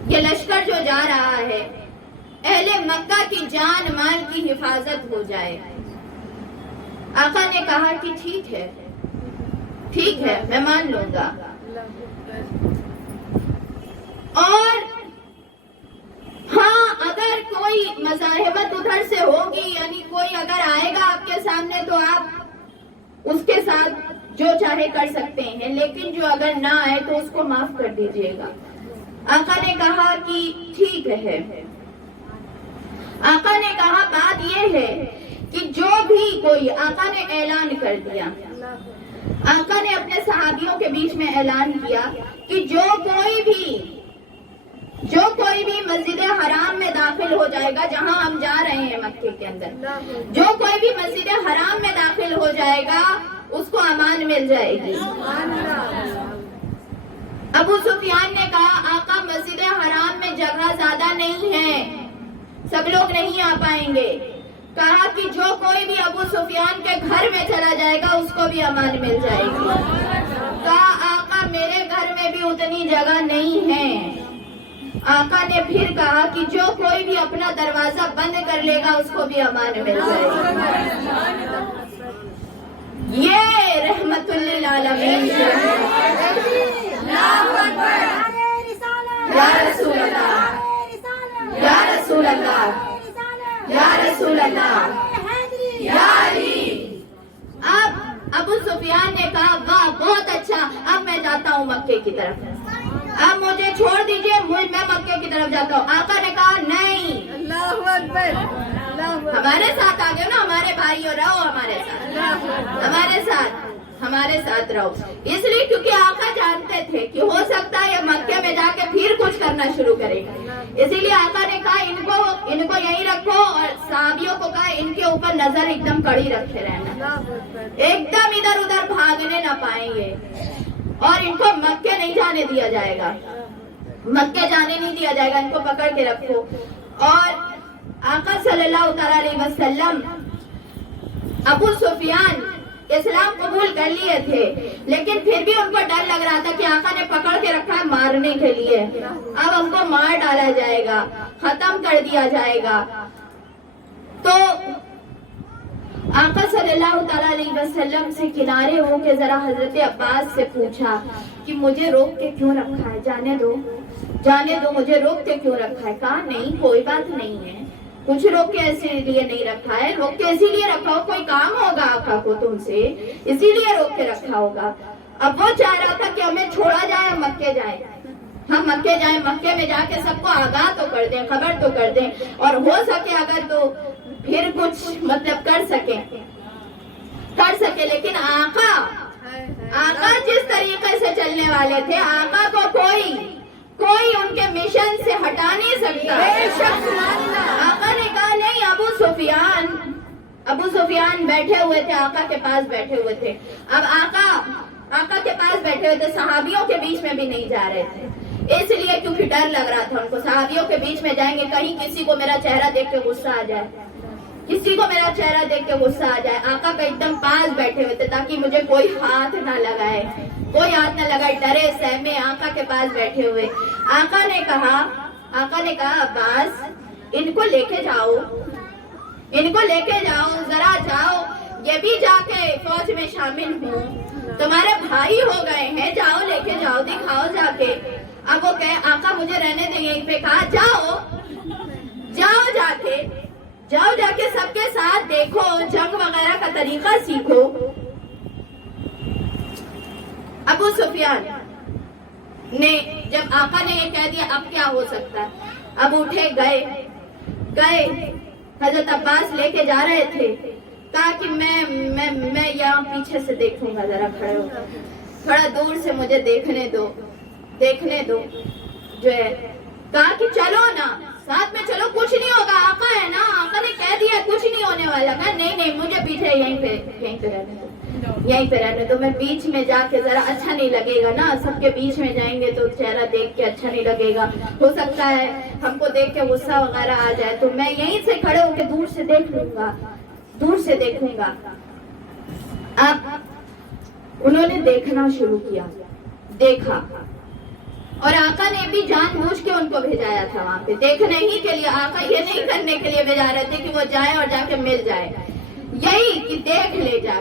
یہ لشکر جو جا رہا ہے، اہل مکہ کی جان مال کی حفاظت ہو جائے. آقا نے کہا کہ ٹھیک ہے، میں مان لوں گا، اور ہاں اگر کوئی مزاحمت ادھر سے ہوگی، یعنی کوئی اگر آئے گا آپ کے سامنے تو آپ اس کے ساتھ جو چاہے کر سکتے ہیں، لیکن جو اگر نہ آئے تو اس کو معاف کر دیجیے گا۔ آقا نے کہا کہ ٹھیک ہے۔ آقا نے کہا بات یہ ہے کہ جو بھی کوئی، آقا نے اعلان کر دیا، آقا نے اپنے صحابیوں کے بیچ میں اعلان کیا کہ جو کوئی بھی مسجد حرام میں داخل ہو جائے گا، جہاں ہم جا رہے ہیں مکے کے اندر، جو کوئی بھی مسجد حرام میں داخل ہو جائے گا اس کو امان مل جائے گی۔ ابو سفیان نے کہا آقا مسجد حرام میں جگہ زیادہ نہیں ہے، سب لوگ نہیں آ پائیں گے۔ کہا کہ جو کوئی بھی ابو سفیان کے گھر میں چلا جائے گا اس کو بھی امان مل جائے گی۔ کہا آقا میرے گھر میں بھی اتنی جگہ نہیں ہے۔ آقا نے پھر کہا کہ جو کوئی بھی اپنا دروازہ بند کر لے گا اس کو بھی امان مل جائے گی۔ یہ رحمت للعالمین یا رسول اللہ، یا رسول اللہ، یا رسول اللہ، یا علی۔ اب ابو سفیان نے کہا واہ بہت اچھا، اب میں جاتا ہوں مکے کی طرف، اب مجھے چھوڑ دیجئے، میں مکے کی طرف جاتا ہوں۔ آقا نے کہا نہیں، اللہ اکبر، ہمارے ساتھ آ گئے نا، ہمارے بھائیوں، رہو ہمارے ساتھ، ہمارے ساتھ رہو۔ اس لیے کیونکہ آقا جانتے تھے کہ ہو سکتا ہے یہ مکے میں جا کے پھر کچھ کرنا شروع کرے گا، اسی لیے آقا نے کہا ان کو یہیں رکھو، اور صحابیوں کو کہا ان کے اوپر نظر ایک دم کڑی رکھے رہنا، ایک دم ادھر ادھر بھاگنے نہ پائیں گے، اور ان کو مکے نہیں جانے دیا جائے گا، مکے جانے نہیں دیا جائے گا، ان کو پکڑ کے رکھو۔ اور آقا صلی اللہ تعالی علیہ وسلم، ابو سفیان اسلام قبول کر لیے تھے، لیکن پھر بھی ان کو ڈر لگ رہا تھا کہ آقا نے پکڑ کے رکھا ہے مارنے کے لیے، اب ہم کو مار ڈالا جائے گا، ختم کر دیا جائے گا۔ تو آقا صلی اللہ تعالی علیہ وسلم سے کنارے ہو کے ذرا حضرت عباس سے پوچھا کہ مجھے روک کے کیوں رکھا ہے، جانے دو مجھے روک کے کیوں رکھا ہے۔ کہا نہیں کوئی بات نہیں ہے، کچھ روک کے اسی لیے نہیں رکھا ہے، روک کے اسی لیے رکھا ہو کوئی کام ہوگا آقا کو تم سے، اسی لیے روک کے رکھا ہوگا۔ اب وہ چاہ رہا تھا کہ ہمیں چھوڑا جائے، ہم مکے جائیں، مکے میں جا کے سب کو آگاہ تو کر دیں، خبر تو کر دیں، اور ہو سکے اگر تو پھر کچھ مطلب کر سکے۔ لیکن آقا جس طریقے سے چلنے والے تھے، آقا کو کوئی ان کے مشن سے ہٹا نہیں سکتا۔ آقا نے کہا نہیں، ابو سفیان بیٹھے ہوئے تھے، آقا کے پاس بیٹھے ہوئے تھے، اب آقا کے پاس بیٹھے ہوئے تھے، صحابیوں کے بیچ میں بھی نہیں جا رہے تھے، اس لیے کیونکہ ڈر لگ رہا تھا ان کو، صحابیوں کے بیچ میں جائیں گے کہیں کسی کو میرا چہرہ دیکھ کے غصہ آ جائے، آقا کا ایک دم پاس بیٹھے ہوئے تھے تاکہ مجھے کوئی ہاتھ نہ لگائے، ڈرے سہمے آقا کے پاس بیٹھے ہوئے۔ آقا نے کہا عباس ان کو لے کے جاؤ، ذرا جاؤ، یہ بھی جا کے فوج میں شامل ہوں، تمہارے بھائی ہو گئے ہیں، جاؤ لے کے جاؤ، دکھاؤ جا کے۔ اب وہ کہے آقا مجھے رہنے دیں یہیں پہ۔ کہا جاؤ جا کے سب کے ساتھ دیکھو، جنگ وغیرہ کا طریقہ سیکھو۔ ابو سفیان نے جب آقا نے یہ کہہ دیا اب کیا ہو سکتا ہے، اب اٹھے گئے، حضرت عباس لے کے جا رہے تھے، کہا کہ میں یہاں پیچھے سے دیکھوں گا، ذرا کھڑے ہو تھوڑا دور سے مجھے دیکھنے دو جو ہے۔ کہا کہ چلو نا ساتھ میں، چلو کچھ نہیں ہوگا، آقا ہے نا، آقا نے کہہ دیا کچھ نہیں ہونے والا۔ کہا نہیں مجھے پیچھے یہیں پہ رہنے دو، میں بیچ میں جا کے ذرا اچھا نہیں لگے گا نا، سب کے بیچ میں جائیں گے تو چہرہ دیکھ کے اچھا نہیں لگے گا، ہو سکتا ہے ہم کو دیکھ کے غصہ وغیرہ آ جائے، تو میں یہیں سے کھڑے ہو کے دور سے دیکھوں گا۔ اب انہوں نے دیکھنا شروع کیا، دیکھا، اور آقا نے بھی جان بوجھ کے ان کو بھیجایا تھا وہاں پہ دیکھنے ہی کے لیے۔ آقا یہ نہیں کرنے کے لیے بھیجا رہے تھے کہ وہ جائے اور جا کے مل جائے، یہی کہ دیکھ لے جا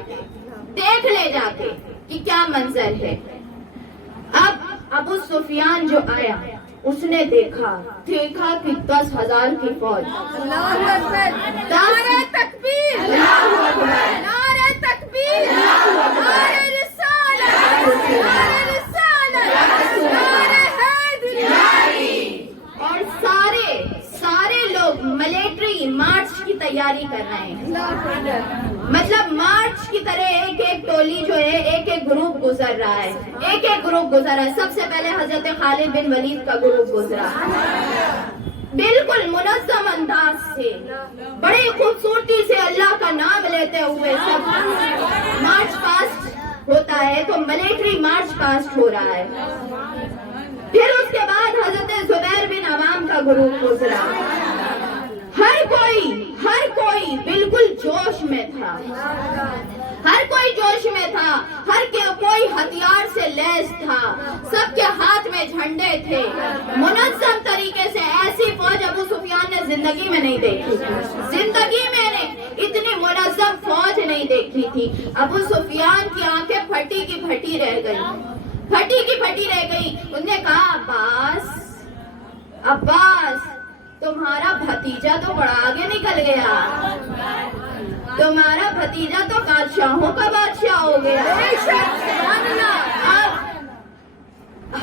کے کہ کیا منظر ہے۔ اب ابو سفیان جو آیا اس نے دیکھا کہ 10,000 کی فوج. اللہ اکبر. نعرہ تکبیر. اللہ اکبر. نعرہ تکبیر. نعرہ رسالت. نعرہ رسالت. نعرہ حیدری. اور سارے لوگ ملیٹری مارچ کی تیاری کر رہے ہیں. مطلب مارچ کی طرح ایک ایک ٹولی جو ہے ایک ایک گروپ گزر رہا ہے. ایک ایک گروپ گزر رہا ہے. سب سے پہلے حضرت خالد بن ولید کا گروپ گزرا, بالکل منظم انداز سے, بڑی خوبصورتی سے اللہ کا نام لیتے ہوئے سب مارچ پاسٹ ہوتا ہے. تو ملیٹری مارچ پاسٹ ہو رہا ہے. پھر اس کے بعد حضرت زبیر بن عوام کا گروپ گزرا. ہر کوئی بالکل جوش میں تھا. ہر کوئی جوش میں تھا. ہر کوئی ہتھیار سے لیس تھا. سب کے ہاتھ میں جھنڈے تھے. منظم طریقے سے ایسی فوج ابو سفیان نے زندگی میں نہیں دیکھی تھی. زندگی میں نے اتنی منظم فوج نہیں دیکھی تھی. ابو سفیان کی آنکھیں پھٹی کی پھٹی رہ گئی. انہوں نے کہا عباس تمہارا بھتیجا تو بڑا آگے نکل گیا. تمہارا بھتیجا تو بادشاہوں کا بادشاہ ہو گیا. اب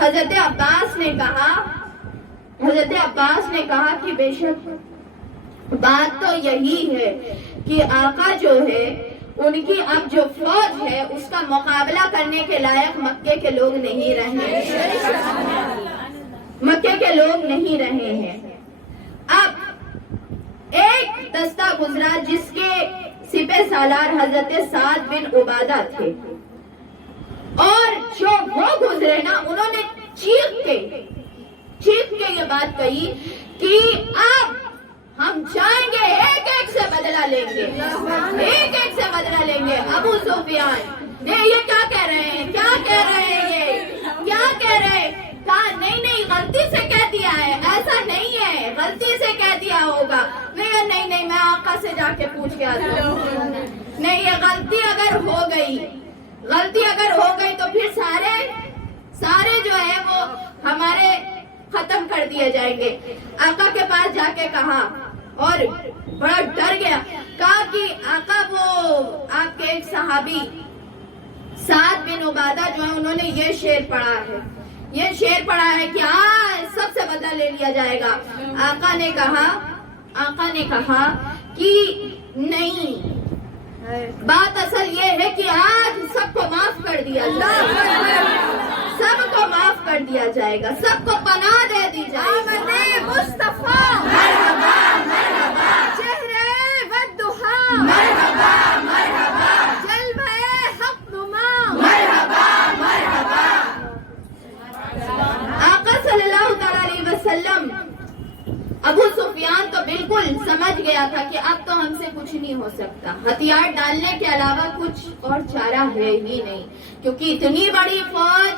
حضرت عباس نے کہا کہ بے شک بات تو یہی ہے کہ آقا جو ہے ان کی اب جو فوج ہے اس کا مقابلہ کرنے کے لائق مکے کے لوگ نہیں رہے ہیں. اب ایک دستہ گزرا جس کے سپہ سالار حضرت سعد بن عبادہ تھے, اور جو وہ گزرے نا انہوں نے چیخ کے یہ بات کہی کہ اب ہم جائیں گے, ایک ایک سے بدلہ لیں گے. ابو سفیان یہ کیا کہہ رہے ہیں کہا نہیں غلطی سے کہہ دیا ہے, ایسا نہیں ہے, غلطی سے کہہ دیا ہوگا. نہیں میں آقا سے جا کے پوچھ کے آتا ہوں. نہیں, یہ غلطی اگر ہو گئی تو پھر سارے جو ہے وہ ہمارے ختم کر دیے جائیں گے. آقا کے پاس جا کے کہا اور بڑا ڈر گیا. کہا کہ آقا وہ آپ کے ایک صحابی سعد بن عبادہ جو ہے انہوں نے یہ شعر پڑھا ہے کہ سب سے بدلہ لے لیا جائے گا. آقا نے کہا کہ نہیں, بات اصل یہ ہے کہ آج سب کو معاف کر دیا جائے گا, سب کو پناہ دے دی جائے گی. مصطفیٰ مرحبا چہرے والدہا مرحبا جلوہ حق نما مرحبا. آقا صلی اللہ تعالی علیہ وسلم ابو سفیان تو بالکل سمجھ گیا تھا کہ اب تو ہم سے کچھ نہیں ہو سکتا. ہتھیار ڈالنے کے علاوہ کچھ اور چارہ ہے ہی نہیں, کیونکہ اتنی بڑی فوج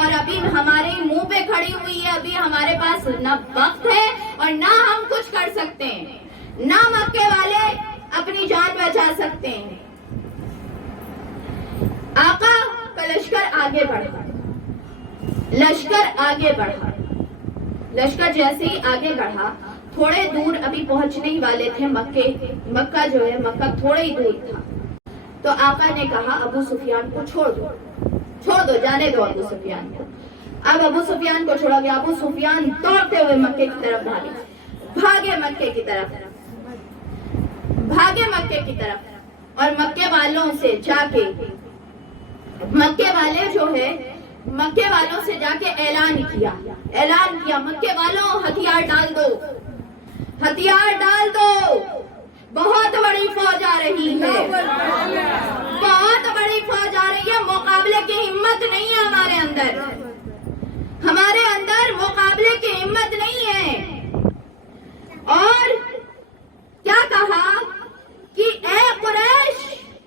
اور ابھی ہمارے منہ پہ کھڑی ہوئی ہے. ابھی ہمارے پاس نہ وقت ہے اور نہ ہم کچھ کر سکتے ہیں, نہ مکے والے اپنی جان بچا سکتے ہیں. آقا کا لشکر آگے بڑھا. لشکر جیسے ہی آگے بڑھا, تھوڑے دور ابھی پہنچنے ہی والے تھے. مکہ جو ہے مکہ تھوڑے ہی دور تھا. تو آقا نے کہا ابو سفیان کو چھوڑ دو, جانے دو ابو سفیان کو. اب ابو سفیان کو چھوڑا گیا. ابو سفیان دوڑتے ہوئے مکے کی طرف بھاگے مکے کی طرف اور مکے والوں سے جا کے اعلان کیا مکے والوں ہتھیار ڈال دو, بہت بڑی فوج آ رہی ہے, مقابلے کی ہمت نہیں ہے ہمارے اندر مقابلے کی ہمت نہیں ہے. اور کیا کہا کہ اے قریش,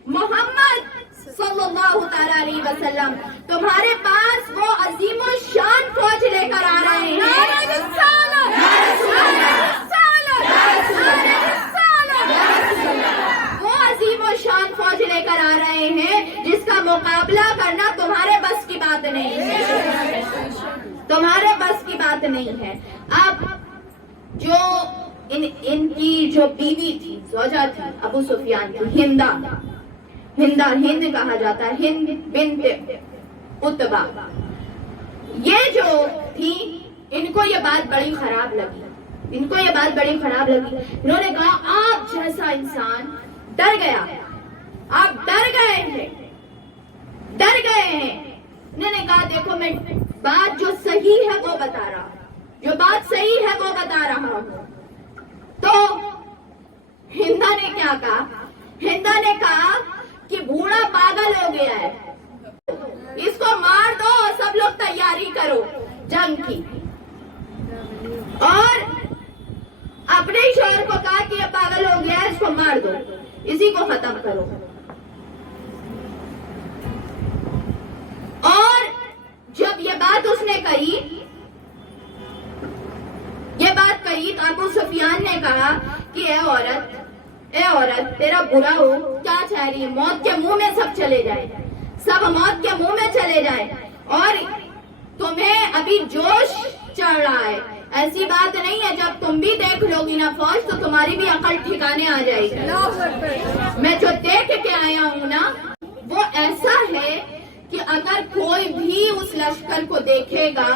محمد صلی اللہ تعالی علیہ وسلم تمہارے پاس وہ عظیم الشان فوج لے کر آ رہے ہیں. وہ عظیم الشان فوج لے کر آ رہے ہیں جس کا مقابلہ کرنا تمہارے بس کی بات نہیں ہے. تمہارے بس کی بات نہیں ہے. اب جو ان کی جو بیوی تھی, زوجہ تھی ابو سفیان کی, ہند کہا جاتا ہے, ہند بنت عتبہ, یہ جو تھی ان کو یہ بات بڑی خراب لگی. انہوں نے کہا آپ جیسا انسان ڈر گیا, آپ ڈر گئے ہیں. انہوں نے کہا دیکھو میں بات جو صحیح ہے وہ بتا رہا ہوں. تو ہندا نے کیا کہا؟ ہندا نے کہا کہ بوڑھا پاگل ہو گیا ہے, اس کو مار دو اور سب لوگ تیاری کرو جنگ کی. اور اپنے شوہر کو کہا کہ یہ پاگل ہو گیا ہے, اس کو مار دو, اسی کو ختم کرو. اور جب یہ بات اس نے کہی تو ابو سفیان نے کہا کہ اے عورت تیرا برا ہو, کیا چاہ رہی ہے؟ موت کے منہ میں سب چلے جائے, سب موت کے منہ میں چلے جائے, اور تمہیں ابھی جوش چڑھ رہا ہے. ایسی بات نہیں ہے, جب تم بھی دیکھ لو گی نا فوج تو تمہاری بھی عقل ٹھکانے آ جائے گی. میں جو دیکھ کے آیا ہوں نا وہ ایسا ہے کہ اگر کوئی بھی اس لشکر کو دیکھے گا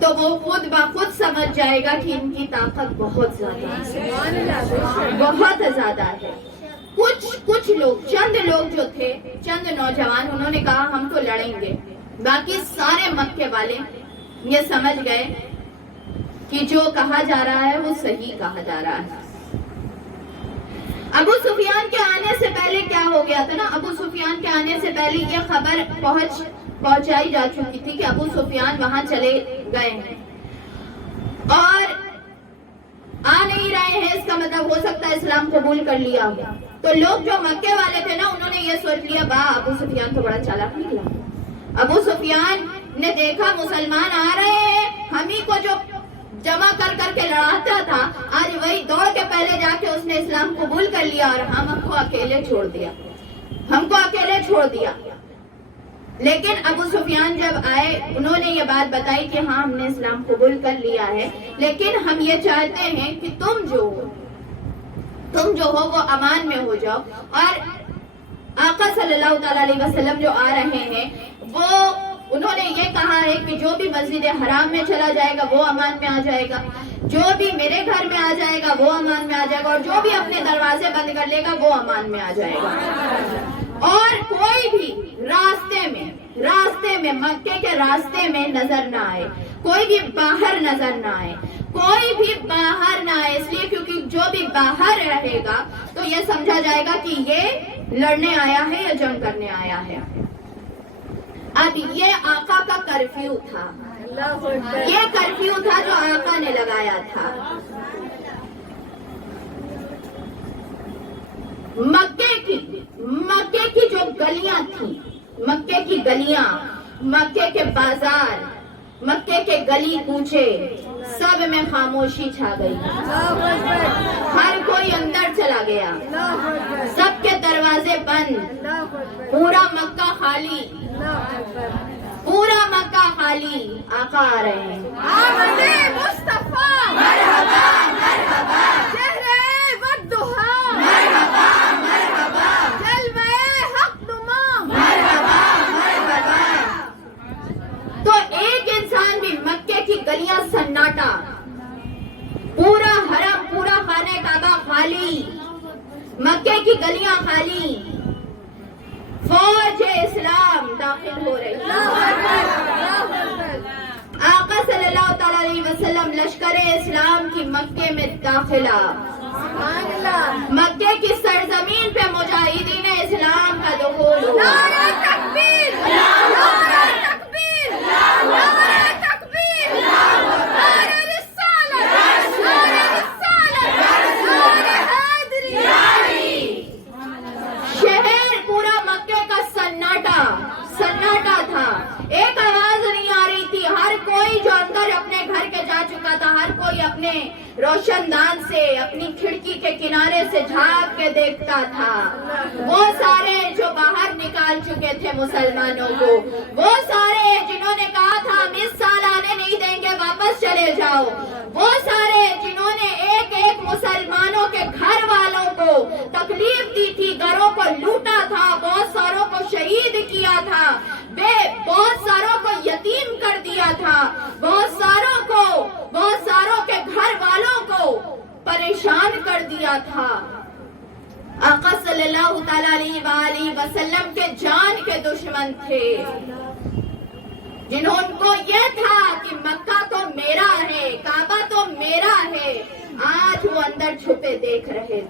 تو وہ خود بخود سمجھ جائے گا کہ ان کی طاقت بہت زیادہ ہے. کچھ لوگ, چند لوگ جو تھے, چند نوجوان, انہوں نے کہا ہم تو لڑیں گے. باقی سارے مکے والے یہ سمجھ گئے کہ جو کہا جا رہا ہے وہ صحیح کہا جا رہا ہے. ابو سفیان کے آنے سے پہلے کیا ہو گیا تھا نا, ابو سفیان کے آنے سے پہلے یہ خبر پہنچائی جا چکی تھی کہ ابو سفیان وہاں چلے گئے ہیں اور آ نہیں رہے ہیں. اس کا مطلب ہو سکتا ہے اسلام قبول کر لیا ہو. تو لوگ جو مکے والے تھے نا انہوں نے یہ سوچ لیا ابو سفیان تو بڑا چالاک نکلا. ابو سفیان نے دیکھا مسلمان آ رہے ہیں, ہم ہی کو جو جمع کر کے لڑاتا تھا آج وہی دوڑ کے پہلے جا کے اس نے اسلام قبول کر لیا اور ہم کو اکیلے چھوڑ دیا. لیکن ابو سفیان جب آئے انہوں نے یہ بات بتائی کہ ہاں ہم نے اسلام قبول کر لیا ہے, لیکن ہم یہ چاہتے ہیں کہ تم جو ہو وہ امان میں ہو جاؤ, اور آقا صلی اللہ تعالی علیہ وسلم جو آ رہے ہیں وہ انہوں نے یہ کہا ہے کہ جو بھی مسجد حرام میں چلا جائے گا وہ امان میں آ جائے گا, جو بھی میرے گھر میں آ جائے گا وہ امان میں آ جائے گا, اور جو بھی اپنے دروازے بند کر لے گا وہ امان میں آ جائے گا. اور کوئی بھی راستے میں مکے کے راستے میں نظر نہ آئے, کوئی بھی باہر نظر نہ آئے, اس لیے کیونکہ جو بھی باہر رہے گا تو یہ سمجھا جائے گا کہ یہ لڑنے آیا ہے یا جنگ کرنے آیا ہے. اب یہ آقا کا کرفیو تھا, جو آقا نے لگایا تھا. مکے کی جو گلیاں تھیں, مکے کی گلیاں, مکے کے بازار, مکے کے گلی کوچے, سب میں خاموشی چھا گئی. ہر کوئی اندر چلا گیا, سب کے دروازے بند, پورا مکہ خالی. آقا آ رہے ہیں. آمد مصطفیٰ مرحبا مرحبا, چہرے والدہا مرحبا, جلوے حق نما مرحبا. تو ایک انسان بھی, مکے کی گلیاں سناٹا, پورا حرم, پورا خانہ کعبہ خالی, مکے کی گلیاں خالی, فوج اسلام داخل ہو رہی ہے. آقا صلی اللہ تعالی علیہ وسلم لشکر اسلام کی مکے میں داخلہ, مکے کی سرزمین پہ مجاہدین اسلام کا دخول ہوا. نعرہ تکبیر, نعرہ تکبیر, نعرہ تکبیر, نعرہ رسالت, نعرہ حیدری. شہر پورا مکے کا سناٹا تھا, ایک آواز نہیں آ رہی تھی. ہر کوئی جو اندر اپنے گھر کے جا چکا تھا, ہر کوئی اپنے روشن دان سے, اپنی کھڑکی کے کنارے سے جھانک کے دیکھتا تھا. وہ سارے جو باہر نکال چکے تھے مسلمانوں کو, وہ سارے جنہوں جنہوں نے کہا تھا ہم اس سال آنے نہیں دیں گے، واپس چلے جاؤ، وہ سارے جنہوں نے ایک ایک مسلمانوں کے گھر والوں کو تکلیف دی تھی، گھروں کو لوٹا تھا، بہت ساروں کو شہید کیا تھا، بہت ساروں کو یتیم کر دیا تھا، بہت ساروں کے گھر والوں کو پریشان کر دیا تھا، آقا صلی اللہ تعالی علیہ وآلہ وسلم کے جان کے دشمن تھے، جنہوں کو یہ تھا کہ مکہ تو میرا ہے، کعبہ تو میرا ہے، آج وہ اندر چھپے دیکھ رہے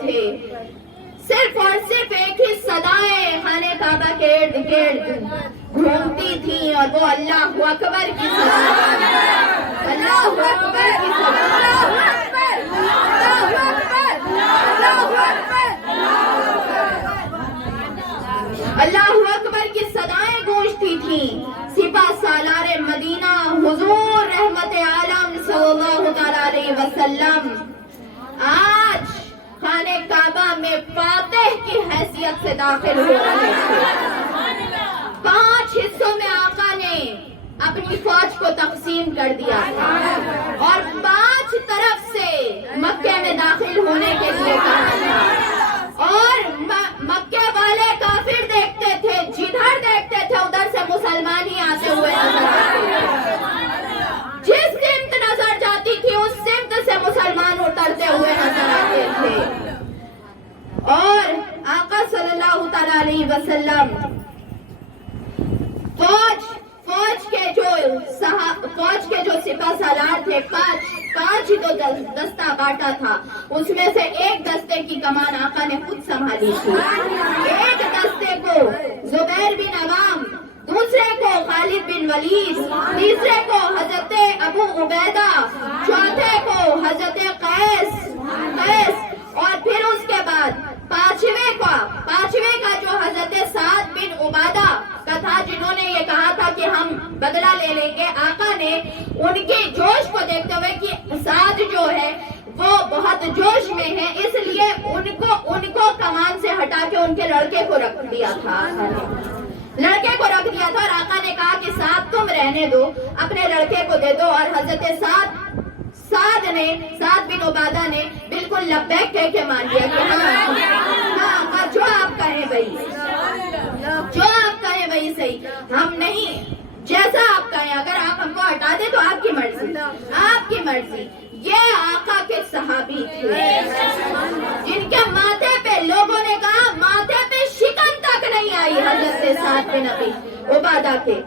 تھے، صرف اور صرف ایک ہی صدائیں خانہ کعبہ کے ارد گرد گھومتی تھیں، اور وہ اللہ اکبر کی صدا، اللہ اکبر کی صدا، اللہ اکبر کی صدائیں گونجتی تھیں، سپہ سالار مدینہ حضور رحمت عالم صلی اللہ تعالی علیہ وسلم آج خانہ کعبہ میں فاتح کی حیثیت سے داخل ہو رہے تھے۔ 5 حصوں میں آقا نے اپنی فوج کو تقسیم کر دیا تھا اور 5 طرف سے مکہ میں داخل ہونے کے لیے کہا تھا، اور مکہ والے کافر دیکھتے تھے، جدھر دیکھتے تھے ادھر سے مسلمان ہی آتے ہوئے نظر آتے تھے، جس سمت نظر جاتی تھی اس سمت سے مسلمان اترتے ہوئے نظر آتے تھے، اور آقا صلی اللہ تعالی علیہ وسلم فوج کے جو سپہ سالار تھے، 5 ہی تو دستہ بانٹا تھا، اس میں سے ایک دستے کی کمان آقا نے خود سنبھالی تھی، ایک دستے کو زبیر بن عوام، دوسرے کو خالد بن ولید، تیسرے کو حضرت ابو عبیدہ، چوتھے کو حضرت قیس، اور پھر اس کے بعد پانچویں کا جو حضرت سعد بن عبادہ کا تھا، جنہوں نے یہ کہا تھا کہ ہم بدلہ لے لیں گے، آقا نے ان کے جوش کو دیکھتے ہوئے کہ سعد جو ہے وہ بہت جوش میں ہے، اس لیے ان کو کمان سے ہٹا کے ان کے لڑکے کو رکھ دیا تھا، اور آقا نے کہا کہ سعد تم رہنے دو، اپنے لڑکے کو دے دو، اور حضرت سعد بن عبادہ نے بالکل لبیک کہہ کے مان لیا کہ ہاں جو آپ کہیں وہی صحیح، ہم نہیں، جیسا آپ کہیں، اگر آپ ہم کو ہٹا دیں تو آپ کی مرضی۔ یہ آقا کے صحابی تھے جن کے ماتھے پہ لوگوں نے کہا ماتھے پہ شکن تک نہیں آئی حضرت سعد بن ابی عبادہ کے،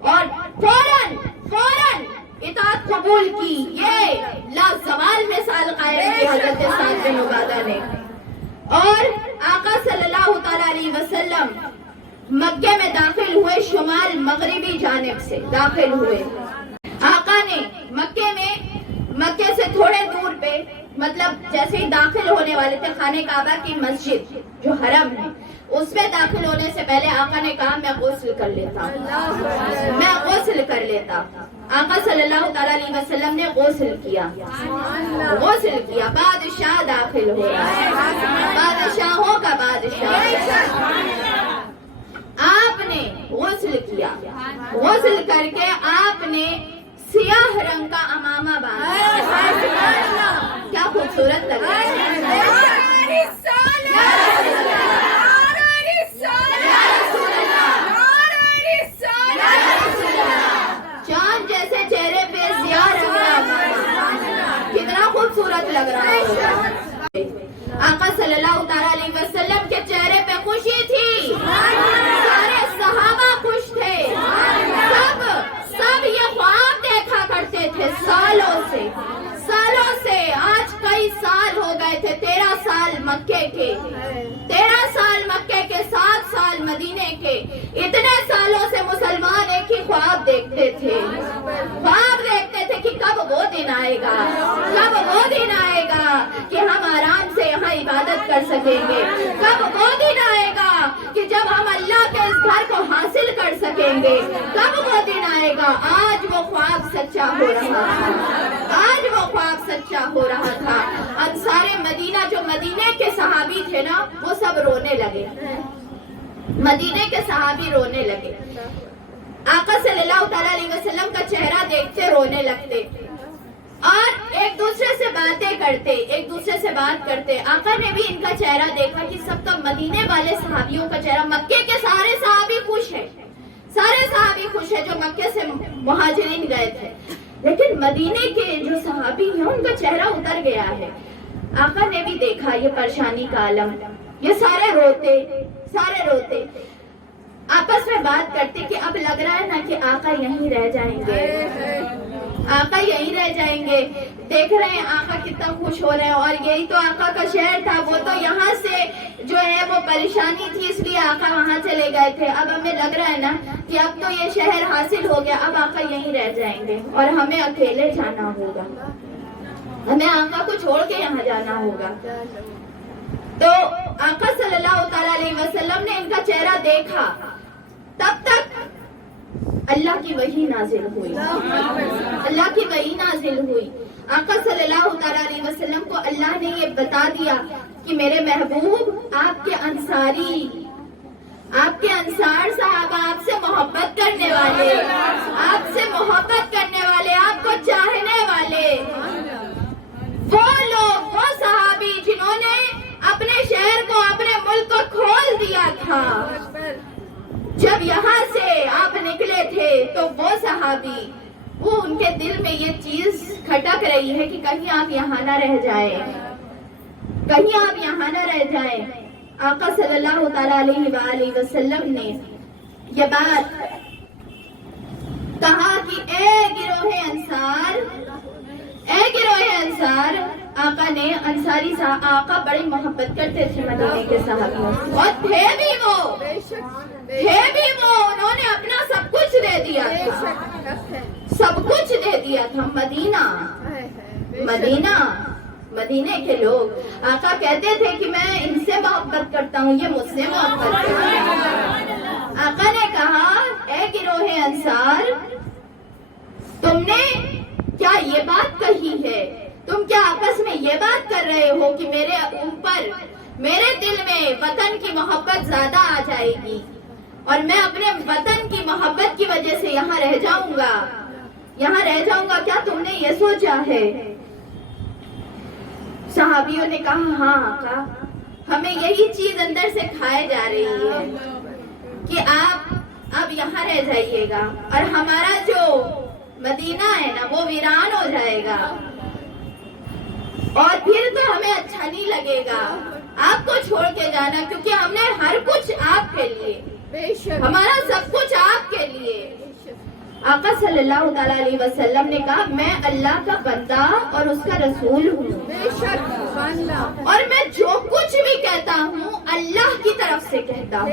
اور فوراً اطاعت قبول کی، یہ لازوال مثال قائم کی حضرت سعد بن عبادہ نے، اور آقا صلی اللہ تعالی علیہ وسلم مکہ میں داخل ہوئے، شمال مغربی جانب سے داخل ہوئے، آقا نے مکے سے تھوڑے دور پہ، مطلب جیسے ہی داخل ہونے والے تھے خانہ کعبہ کی مسجد جو حرم ہے، اس میں داخل ہونے سے پہلے آقا نے کہا میں غسل کر لیتا، آقا صلی اللہ تعالی علیہ وسلم نے غسل کیا، بادشاہ داخل ہو رہا ہے، بادشاہوں کا بادشاہ، آپ نے غسل کیا، غسل کر کے آپ نے سیاہ رنگ کا امامہ باندھا، کیا خوبصورت لگ رہا ہے، چاند جیسے چہرے پہ سیاہ رنگ کا امامہ، کتنا خوبصورت لگ رہا ہے۔ آقا صلی اللہ تعالی علیہ وسلم کے چہرے پہ خوشی تھی، سارے صحابہ خوش تھے، سب یہ خواب دیکھا کرتے تھے سالوں سے، آج کئی سال ہو گئے تھے، 13 سال مکے کے، 7 سال مدینے کے، اتنے سالوں سے مسلمان ایک ہی خواب دیکھتے تھے کہ کب وہ دن آئے گا کہ ہم آرام سے یہاں عبادت کر سکیں گے، کب وہ دن آئے گا کہ جب ہم اللہ کے اس گھر کو حاصل کر سکیں گے، کب وہ دن آئے گا۔ آج وہ خواب سچا ہو رہا تھا، انصار مدینہ جو مدینے کے صحابی تھے نا، وہ سب رونے لگے، مدینے کے صحابی رونے لگے، آقا صلی اللہ تعالیٰ علیہ وسلم کا چہرہ دیکھتے رونے لگتے اور ایک دوسرے سے باتیں کرتے، ایک دوسرے سے بات کرتے۔ آقا نے بھی ان کا چہرہ دیکھا کہ سب کا مدینے والے صحابیوں کا چہرہ، مکے کے سارے صحابی خوش ہیں، سارے صحابی خوش ہیں جو مکے سے مہاجرین گئے تھے، لیکن مدینے کے جو صحابی ہیں ان کا چہرہ اتر گیا ہے۔ آقا نے بھی دیکھا یہ پریشانی کا عالم، یہ سارے روتے آپس میں بات کرتے کہ اب لگ رہا ہے نا کہ آقا یہیں رہ جائیں گے، آقا یہیں رہ جائیں گے۔ دیکھ رہے ہیں آقا کتنا خوش ہو رہے ہیں، اور یہی تو آقا کا شہر تھا، وہ تو یہاں سے جو ہے وہ پریشانی تھی اس لیے آقا وہاں چلے گئے تھے، اب ہمیں لگ رہا ہے نا کہ اب تو یہ شہر حاصل ہو گیا، اب آقا یہیں رہ جائیں گے اور ہمیں اکیلے جانا ہوگا، ہمیں آقا کو چھوڑ کے یہاں جانا ہوگا۔ تو آقا صلی اللہ تعالیٰ علیہ وسلم نے ان کا چہرہ دیکھا، تب تک اللہ کی وحی نازل ہوئی، اللہ کی وحی نازل ہوئی۔ آقا صلی اللہ تعالیٰ علیہ وسلم کو اللہ نے یہ بتا دیا کہ میرے محبوب، آپ کے انصار صحابہ آپ سے محبت کرنے والے، آپ سے محبت کرنے والے، آپ کو چاہنے والے، وہ لوگ، وہ صحابی جنہوں نے اپنے شہر کو، اپنے ملک کو کھول دیا تھا، جب یہاں سے آپ نکلے تھے تو وہ صحابی، وہ ان کے دل میں یہ چیز کھٹک رہی ہے کہ کہیں آپ یہاں نہ رہ جائیں، کہیں آپ یہاں نہ رہ جائیں۔ آقا صلی اللہ تعالیٰ علیہ وآلہ وسلم نے یہ بات کہا کہ اے گروہ انصار، اے گروہ انصار، آقا نے انصاری آقا بڑی محبت کرتے تھے مدینے کے صحابیوں سے، اور تھے بھی وہ، انہوں نے اپنا سب کچھ دے دیا تھا، سب کچھ دے دیا تھا۔ مدینے کے لوگ، آقا کہتے تھے کہ میں ان سے محبت کرتا ہوں، یہ مجھ سے محبت کرتے ہیں۔ آقا نے کہا اے گروہ انصار، تم نے کیا یہ بات کہی ہے، تم کیا آپس میں یہ بات کر رہے ہو کہ میرے اوپر، میرے دل میں وطن کی محبت زیادہ آ جائے گی اور میں اپنے وطن کی محبت کی وجہ سے یہاں رہ جاؤں گا، کیا تم نے یہ سوچا ہے؟ صحابیوں نے کہا ہاں آقا، ہمیں یہی چیز اندر سے کھائے جا رہی ہے کہ آپ اب یہاں رہ جائیے گا اور ہمارا جو مدینہ ہے نا وہ ویران ہو جائے گا، اور پھر تو ہمیں اچھا نہیں لگے گا آپ کو چھوڑ کے جانا، کیونکہ ہم نے ہر کچھ آپ کے لیے، ہمارا سب کچھ آپ کے لیے۔ آقا صلی اللہ تعالیٰ علیہ وسلم نے کہا میں اللہ کا بندہ اور اس کا رسول ہوں، اور میں جو کچھ بھی کہتا ہوں اللہ کی طرف سے کہتا ہوں،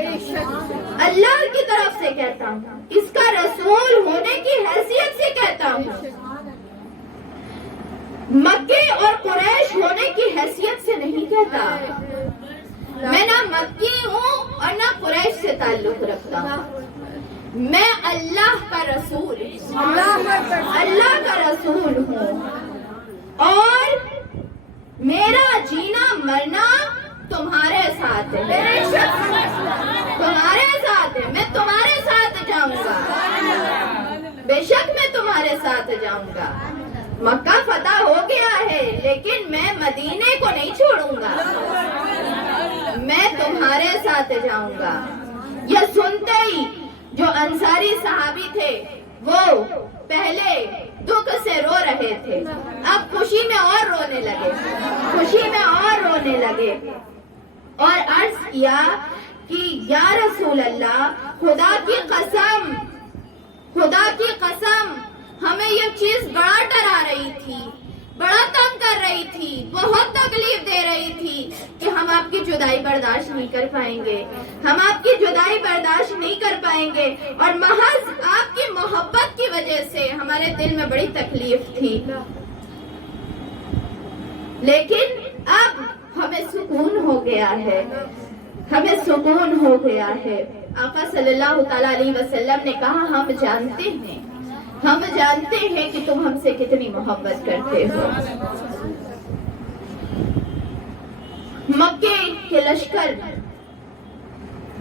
اللہ کی طرف سے کہتا ہوں، اس کا رسول ہونے کی حیثیت سے کہتا ہوں، مکے اور قریش ہونے کی حیثیت سے نہیں کہتا، میں نہ مکی ہوں اور نہ قریش سے تعلق رکھتا ہوں، میں اللہ کا رسول، اللہ کا رسول ہوں، اور میرا جینا مرنا تمہارے ساتھ ہے، تمہارے ساتھ ہے، میں تمہارے ساتھ جاؤں گا، بے شک میں تمہارے ساتھ جاؤں گا۔ مکہ فتح ہو گیا ہے لیکن میں مدینے کو نہیں چھوڑوں گا، میں تمہارے ساتھ جاؤں گا۔ یہ سنتے ہی جو انصاری صحابی تھے وہ پہلے دکھ سے رو رہے تھے، اب خوشی میں اور رونے لگے، اور عرض کیا کہ یا رسول اللہ، خدا کی قسم ہمیں یہ چیز بڑا ڈرا رہی تھی، بڑا تنگ کر رہی تھی، بہت تکلیف دے رہی تھی کہ ہم آپ کی جدائی برداشت نہیں کر پائیں گے، ہم آپ کی جدائی برداشت نہیں کر پائیں گے، اور محض آپ کی محبت کی وجہ سے ہمارے دل میں بڑی تکلیف تھی، لیکن اب ہمیں سکون ہو گیا ہے، ہمیں سکون ہو گیا ہے۔ آقا صلی اللہ تعالیٰ علیہ وسلم نے کہا ہم جانتے ہیں کہ تم ہم سے کتنی محبت کرتے ہو۔ مکے کے لشکر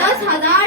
10,000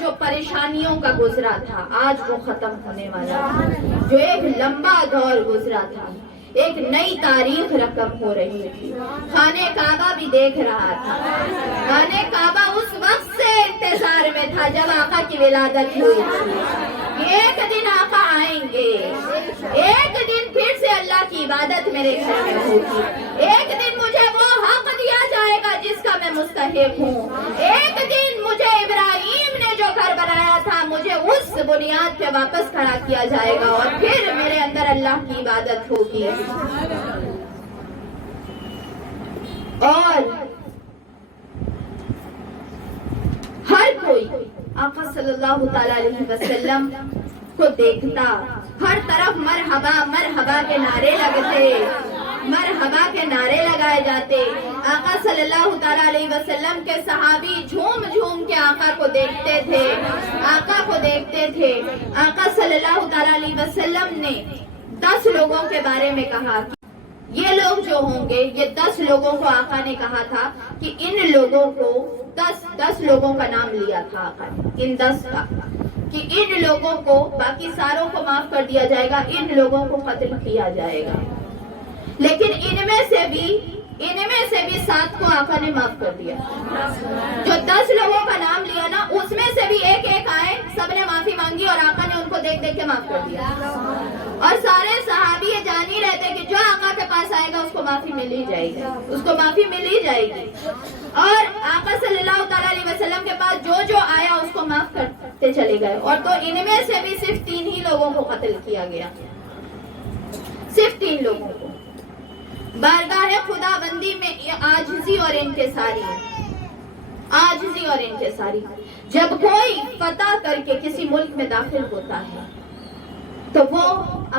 جو پریشانیوں کا گزرا تھا آج وہ ختم ہونے والا ہے. جو ایک لمبا دور گزرا تھا ایک نئی تاریخ رقم ہو رہی تھی. خانہ کعبہ بھی دیکھ رہا تھا. خانہ کعبہ اس وقت سے انتظار میں تھا جب آقا کی ولادت ہوئی تھی. ایک دن آقا آئیں گے, ایک دن پھر سے اللہ کی عبادت میرے گھر میں ہوگی, ایک دن مجھے وہ حق دیا جائے گا جس کا میں مستحق ہوں, ایک دن مجھے ابراہیم نے جو گھر بنایا تھا مجھے اس بنیاد پہ واپس کھڑا کیا جائے گا اور پھر میرے اندر اللہ کی عبادت ہوگی. اور ہر کوئی آقا صلی اللہ تعالی علیہ وسلم کو دیکھتا, ہر طرف مرحبا مرحبا کے نعرے لگتے, مرحبا کے نعرے لگائے جاتے. آقا صلی اللہ تعالی علیہ وسلم کے صحابی جھوم جھوم کے آقا کو دیکھتے تھے, آقا کو دیکھتے تھے. آقا صلی اللہ تعالی علیہ وسلم نے 10 لوگوں کے بارے میں کہا یہ لوگ جو ہوں گے, یہ 10 لوگوں کو آقا نے کہا تھا کہ ان لوگوں کو 10 لوگوں کا نام لیا تھا آقا نے, ان 10 کا, کہ ان لوگوں کو باقی ساروں کو معاف کر دیا جائے گا, ان لوگوں کو قتل کیا جائے گا. لیکن ان میں سے بھی 7 کو آقا نے معاف کر دیا. جو 10 لوگوں کا نام لیا نا, اس میں سے بھی ایک ایک آئے, سب نے معافی مانگی اور آقا نے ان کو دیکھ دیکھ کے معاف کر دیا. اور سارے صحابی یہ جان ہی رہتے کہ جو آقا کے پاس آئے گا اس کو معافی مل ہی جائے گی, اس کو معافی مل ہی جائے گی. اور آقا صلی اللہ تعالیٰ علیہ وسلم کے پاس جو آیا اس کو معاف کرتے چلے گئے. اور تو ان میں سے بھی صرف 3 ہی لوگوں کو قتل کیا گیا, صرف 3 لوگوں کو. بارگاہ خدا بندی میں عاجزی اور انکساری ہے, عاجزی اور انکساری. جب کوئی فتح کر کے کسی ملک میں داخل ہوتا ہے تو وہ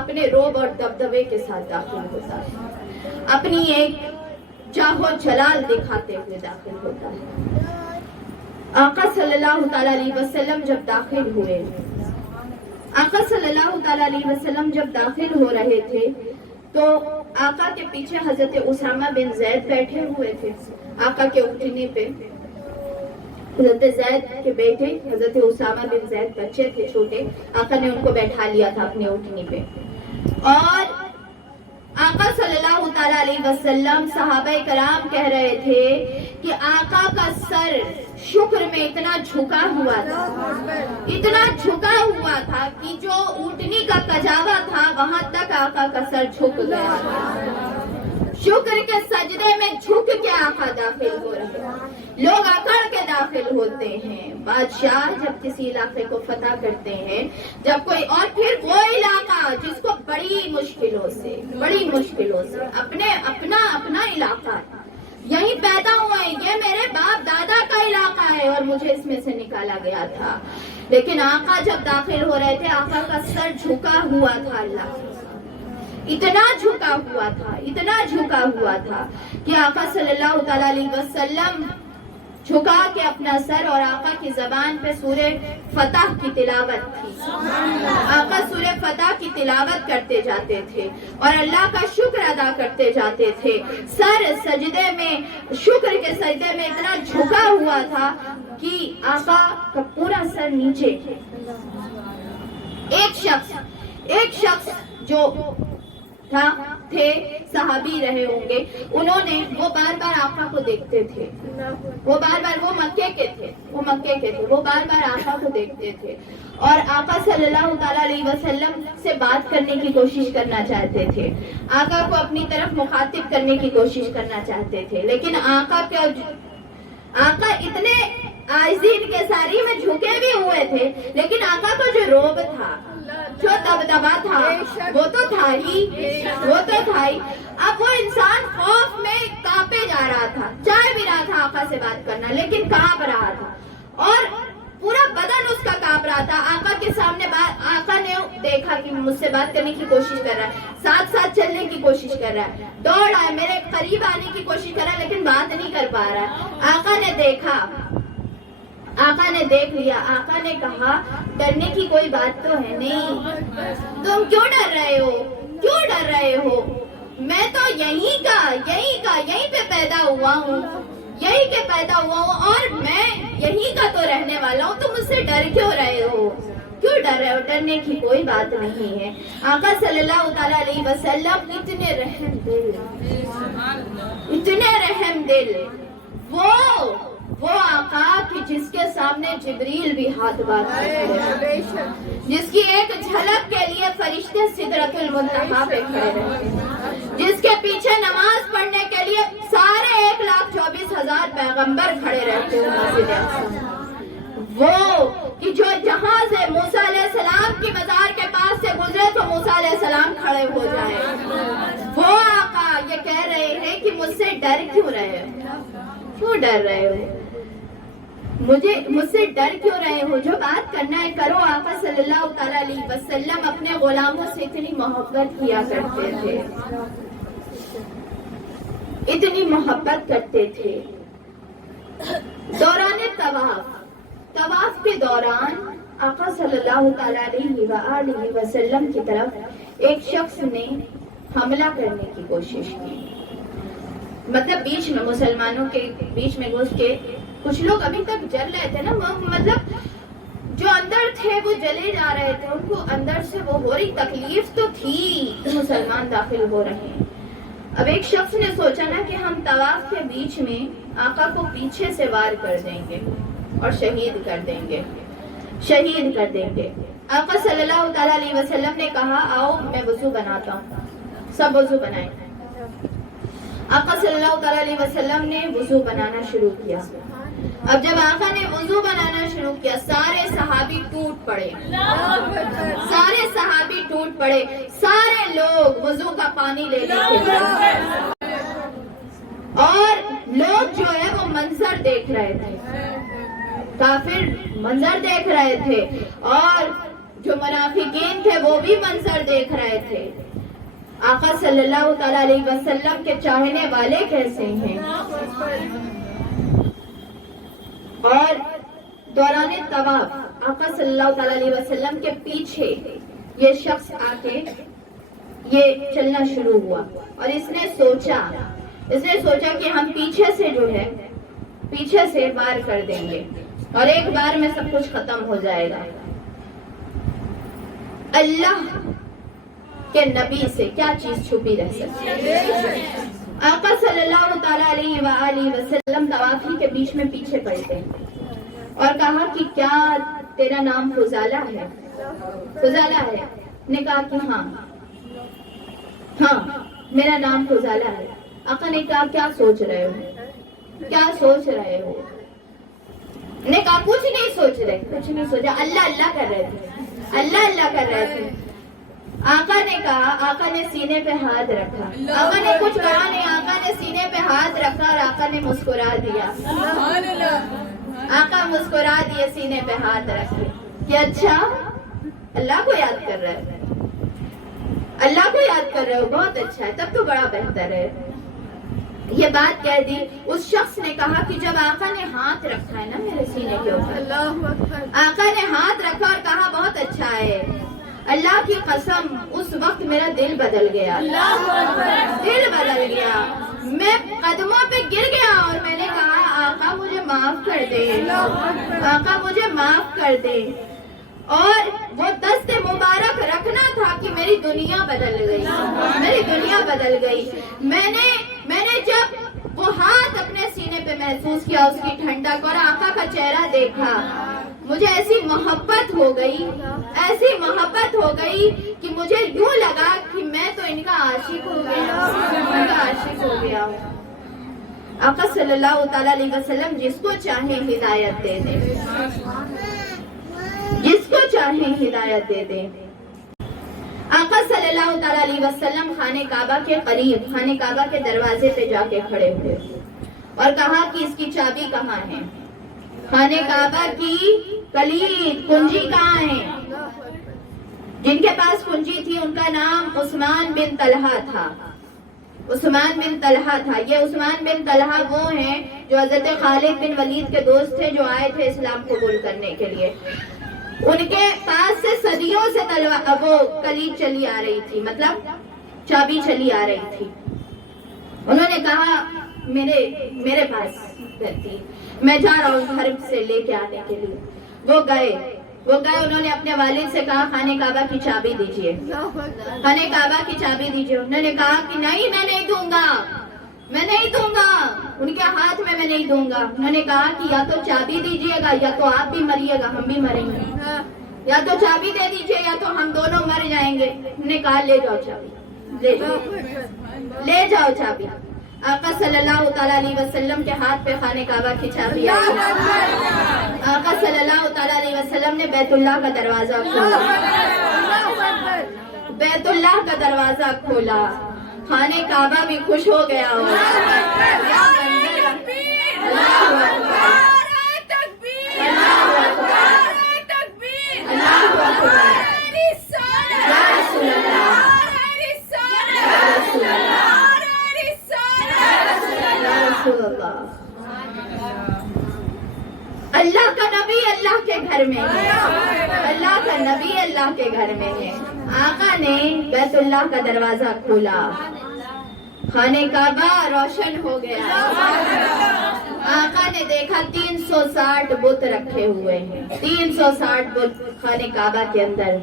اپنے روب اور دبدبے کے ساتھ داخل ہوتا ہے, اپنی ایک جاہ و جلال دکھاتے ہوئے داخل ہوتا ہے. آقا صلی اللہ تعالی علیہ وسلم جب داخل ہوئے, آقا صلی اللہ تعالی علیہ وسلم جب داخل ہو رہے تھے تو آقا کے پیچھے حضرت اسامہ بن زید بیٹھے ہوئے تھے. آقا کے اٹھنے پہ حضرت زید کے بیٹے حضرت اسامہ بن زید بچے تھے چھوٹے, آقا نے ان کو بیٹھا لیا تھا اپنے اٹھنے پہ. اور آقا صلی اللہ تعالی علیہ وسلم صحابہ کرام کہہ رہے تھے کہ آقا کا سر شکر میں اتنا جھکا ہوا تھا, اتنا جھکا ہوا تھا کہ جو اونٹنی کا کجاوا تھا وہاں تک آقا کا سر جھک گیا. شکر کے سجدے میں جھک کے آقا داخل ہو رہے ہیں. لوگ اکڑ کے داخل ہوتے ہیں. بادشاہ جب کسی علاقے کو فتح کرتے ہیں, جب کوئی, اور پھر وہ علاقہ جس کو بڑی مشکلوں سے اپنا علاقہ ہے, یہیں پیدا ہوا ہے, یہ میرے باپ دادا کا علاقہ ہے اور مجھے اس میں سے نکالا گیا تھا. لیکن آقا جب داخل ہو رہے تھے آقا کا سر جھکا ہوا تھا, اللہ اتنا جھکا ہوا تھا کہ آقا صلی اللہ تعالی علیہ وسلم جھکا کے اپنا سر, اور آقا کی زبان پہ سورہ فتح کی تلاوت تھی. آقا سورہ فتح کی تلاوت کرتے جاتے تھے اور اللہ کا شکر ادا کرتے جاتے تھے. سر سجدے میں, شکر کے سجدے میں اتنا جھکا ہوا تھا کہ آقا کا پورا سر نیچے. ایک شخص جو تھے صحابی رہے ہوں گے, انہوں نے, وہ بار بار آقا کو دیکھتے تھے, وہ مکے کے تھے, وہ بار بار آقا کو دیکھتے تھے اور آقا صلی اللہ تعالی علیہ وسلم سے بات کرنے کی کوشش کرنا چاہتے تھے, آقا کو اپنی طرف مخاطب کرنے کی کوشش کرنا چاہتے تھے. لیکن آقا اتنے عاجزین کے ساری میں جھکے بھی ہوئے تھے, لیکن آقا کا جو روب تھا, جو دبدبا تھا, وہ تو تھا ہی. اب وہ انسان خوف میں کانپے جا رہا تھا, چاہ بھی رہا تھا آقا سے بات کرنا لیکن کانپ رہا تھا, اور پورا بدن اس کا کانپ رہا تھا. آقا کے سامنے آقا نے دیکھا کہ مجھ سے بات کرنے کی کوشش کر رہا ہے, ساتھ چلنے کی کوشش کر رہا ہے, دوڑ آئے میرے قریب آنے کی کوشش کر رہا ہے لیکن بات نہیں کر پا رہا ہے. آقا نے دیکھ لیا. آقا نے کہا ڈرنے کی کوئی بات تو ہے نہیں, تم کیوں ڈر رہے ہو, میں تو یہیں پہ پیدا ہوا ہوں, اور میں یہی کا تو رہنے والا ہوں، تم مجھ سے ڈر کیوں رہے ہو؟ کیوں ڈر رہے ہو؟ ڈرنے کی کوئی بات نہیں ہے۔ آقا صلی اللہ تعالیٰ علیہ وسلم اتنے رحم دل، اتنے رحم دل، وہ آقا کہ جس کے سامنے جبریل بھی ہاتھ باندھ کھڑے، جس کی ایک جھلک کے لیے فرشتے سدرۃ المنتہا پہ کھڑے رہتے، جس کے پیچھے نماز پڑھنے کے لیے سارے 1,24,000 پیغمبر کھڑے رہتے ہیں مسجد اقصی۔ وہ کہ جو جہاں سے موسیٰ علیہ السلام کی مزار کے پاس سے گزرے تو موسیٰ علیہ السلام کھڑے ہو جائیں، وہ آقا یہ کہہ رہے ہیں کہ مجھ سے ڈر کیوں رہے ہو؟ کیوں ڈر رہے ہو؟ مجھ سے ڈر کیوں رہے ہو؟ جو بات کرنا ہے کرو۔ آقا صلی اللہ تعالیٰ علیہ وسلم اپنے غلاموں سے اتنی محبت کیا کرتے تھے، اتنی محبت کرتے تھے۔ دوران طواف کے دوران آقا صلی اللہ تعالیٰ علیہ وآلہ وسلم کی طرف ایک شخص نے حملہ کرنے کی کوشش کی، مطلب بیچ میں مسلمانوں کے بیچ میں گھس کے، کچھ لوگ ابھی تک جل رہے تھے نا، مطلب جو اندر تھے وہ جلے جا رہے تھے، ان کو اندر سے وہ ہو رہی تکلیف تو تھی کہ مسلمان داخل ہو رہے ہیں۔ اب ایک شخص نے سوچا نا کہ ہم طواف کے بیچ میں آقا کو پیچھے سے وار کر دیں گے اور شہید کر دیں گے۔ آقا صلی اللہ تعالیٰ علیہ وسلم نے کہا آؤ میں وضو بناتا ہوں، سب وضو بنائیں۔ آقا صلی اللہ تعالیٰ علیہ وسلم نے وضو بنانا شروع کیا۔ اب جب آقا نے وضو بنانا شروع کیا سارے صحابی ٹوٹ پڑے، سارے لوگ وضو کا پانی لے لے اور لوگ جو ہے وہ منظر دیکھ رہے تھے، کافر منظر دیکھ رہے تھے اور جو منافقین تھے وہ بھی منظر دیکھ رہے تھے۔ آقا صلی اللہ تعالیٰ علیہ وسلم کے چاہنے والے کیسے ہیں؟ اور دوران طواف آقا صلی اللہ تعالیٰ علیہ وسلم کے پیچھے یہ شخص آ کے یہ چلنا شروع ہوا اور اس نے سوچا کہ ہم پیچھے سے جو ہے پیچھے سے وار کر دیں گے اور ایک بار میں سب کچھ ختم ہو جائے گا۔ اللہ کہ نبی سے کیا چیز چھپی رہ سکتی ہے؟ آقا صلی اللہ تعالیٰ علیہ وآلہ وسلم طوافی کے بیچ میں پیچھے پڑتے ہیں اور کہا کہ کیا تیرا نام فضالہ ہے؟ فضالہ ہے؟ نے کہا کہ ہاں میرا نام فضالہ ہے۔ آقا نے کہا کیا سوچ رہے ہو؟ نے کہا کچھ نہیں سوچا، اللہ کر رہے تھے۔ آقا نے سینے پہ ہاتھ رکھا، آقا نے کچھ کہا نہیں، آقا نے سینے پہ ہاتھ رکھا اور آقا نے مسکرا دیا۔ آقا مسکرا دیے سینے پہ ہاتھ رکھے کہ اچھا اللہ کو یاد کر رہے ہو، بہت اچھا ہے، تب تو بڑا بہتر ہے۔ یہ بات کہہ دی۔ اس شخص نے کہا کہ جب آقا نے ہاتھ رکھا ہے نا میرے سینے کے اوپر، آقا نے ہاتھ رکھا اور کہا بہت اچھا ہے، اللہ کی قسم اس وقت میرا دل بدل گیا، میں قدموں پہ گر گیا اور میں نے کہا آقا مجھے معاف کر دے، اور وہ دست مبارک رکھنا تھا کہ میری دنیا بدل گئی۔ میں نے جب وہ ہاتھ اپنے سینے پہ محسوس کیا، اس کی ٹھنڈک اور آقا کا چہرہ دیکھا، مجھے ایسی محبت ہو گئی کہ مجھے یوں لگا کہ میں تو ان کا عاشق ہو گیا ہوں۔ آقا صلی اللہ تعالیٰ علیہ وسلم جس کو چاہیں ہدایت دے دیں۔ آقا صلی اللہ تعالیٰ علیہ وسلم خانہ کعبہ کے قریب، خانہ کعبہ کے دروازے پہ جا کے کھڑے ہوئے اور کہا کہ اس کی چابی کہاں ہے؟ خانہ کعبہ کی کلید کنجی کہاں ہے؟ جن کے پاس کنجی تھی ان کا نام عثمان بن طلحہ تھا۔ یہ عثمان بن طلحہ وہ ہیں جو حضرت خالد بن ولید کے دوست تھے، جو آئے تھے اسلام قبول کرنے کے لیے۔ ان کے پاس سے صدیوں سے وہ کلید چلی آ رہی تھی، مطلب چابی چلی آ رہی تھی۔ انہوں نے کہا میرے پاس رہتی، میں جا رہا ہوں گھر سے لے کے آنے کے لیے. وہ گئے, انہوں نے اپنے والد سے کہا خانہ کعبہ کی چابی دیجیے, خانہ کعبہ کی چابی دیجیے. انہوں نے کہا کہ نہیں, میں نہیں دوں گا, میں نہیں دوں گا, ان کے ہاتھ میں نہیں دوں گا. انہوں نے کہا کہ یا تو چابی دیجیے گا یا تو آپ بھی مریے گا, ہم بھی مریں گے. یا تو چابی دے دیجیے یا تو ہم دونوں مر جائیں گے. انہوں نے کہا لے جاؤ چابی, لے جاؤ چابی. آقا صلی اللہ تعالیٰ علیہ وسلم کے ہاتھ پہ خانہ کعبہ کی چابی آئی. آقا صلی اللہ تعالیٰ علیہ وسلم نے بیت اللہ کا دروازہ کھولا, بیت اللہ کا دروازہ کھولا. خانہ کعبہ بھی خوش ہو گیا. اللہ کا نبی اللہ کے گھر میں ہے, اللہ کا نبی اللہ کے گھر میں ہے. آقا نے بیت اللہ کا دروازہ کھولا, خانہ کعبہ روشن ہو گیا. آقا نے دیکھا 360 بت رکھے ہوئے ہیں, 360 بت خانہ کعبہ کے اندر.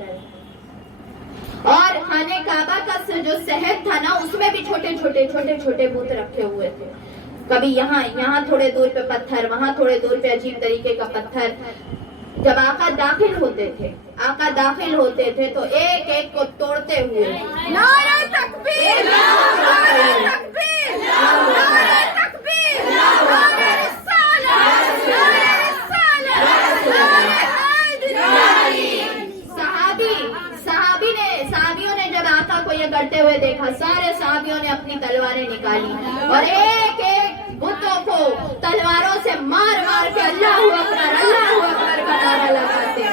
اور خانہ کعبہ کا جو صحن تھا نا, اس میں بھی چھوٹے چھوٹے بت رکھے ہوئے تھے. کبھی یہاں تھوڑے دور پہ پتھر, وہاں تھوڑے دور پہ عجیب طریقے کا پتھر. جب آقا داخل ہوتے تھے تو ایک ایک کو توڑتے ہوئے نعرہ تکبیر, نعرہ تکبیر, نعرہ تکبیر, نعرہ رسالت, نعرہ رسالت, نعرہ حیدری. صحابیوں نے جب آقا کو یہ کرتے ہوئے دیکھا, سارے صحابیوں نے اپنی تلواریں نکالی اور ایک ایک بتوں کو تلواروں سے مار مار کے اللہ اکبر کا نعرہ لگاتے,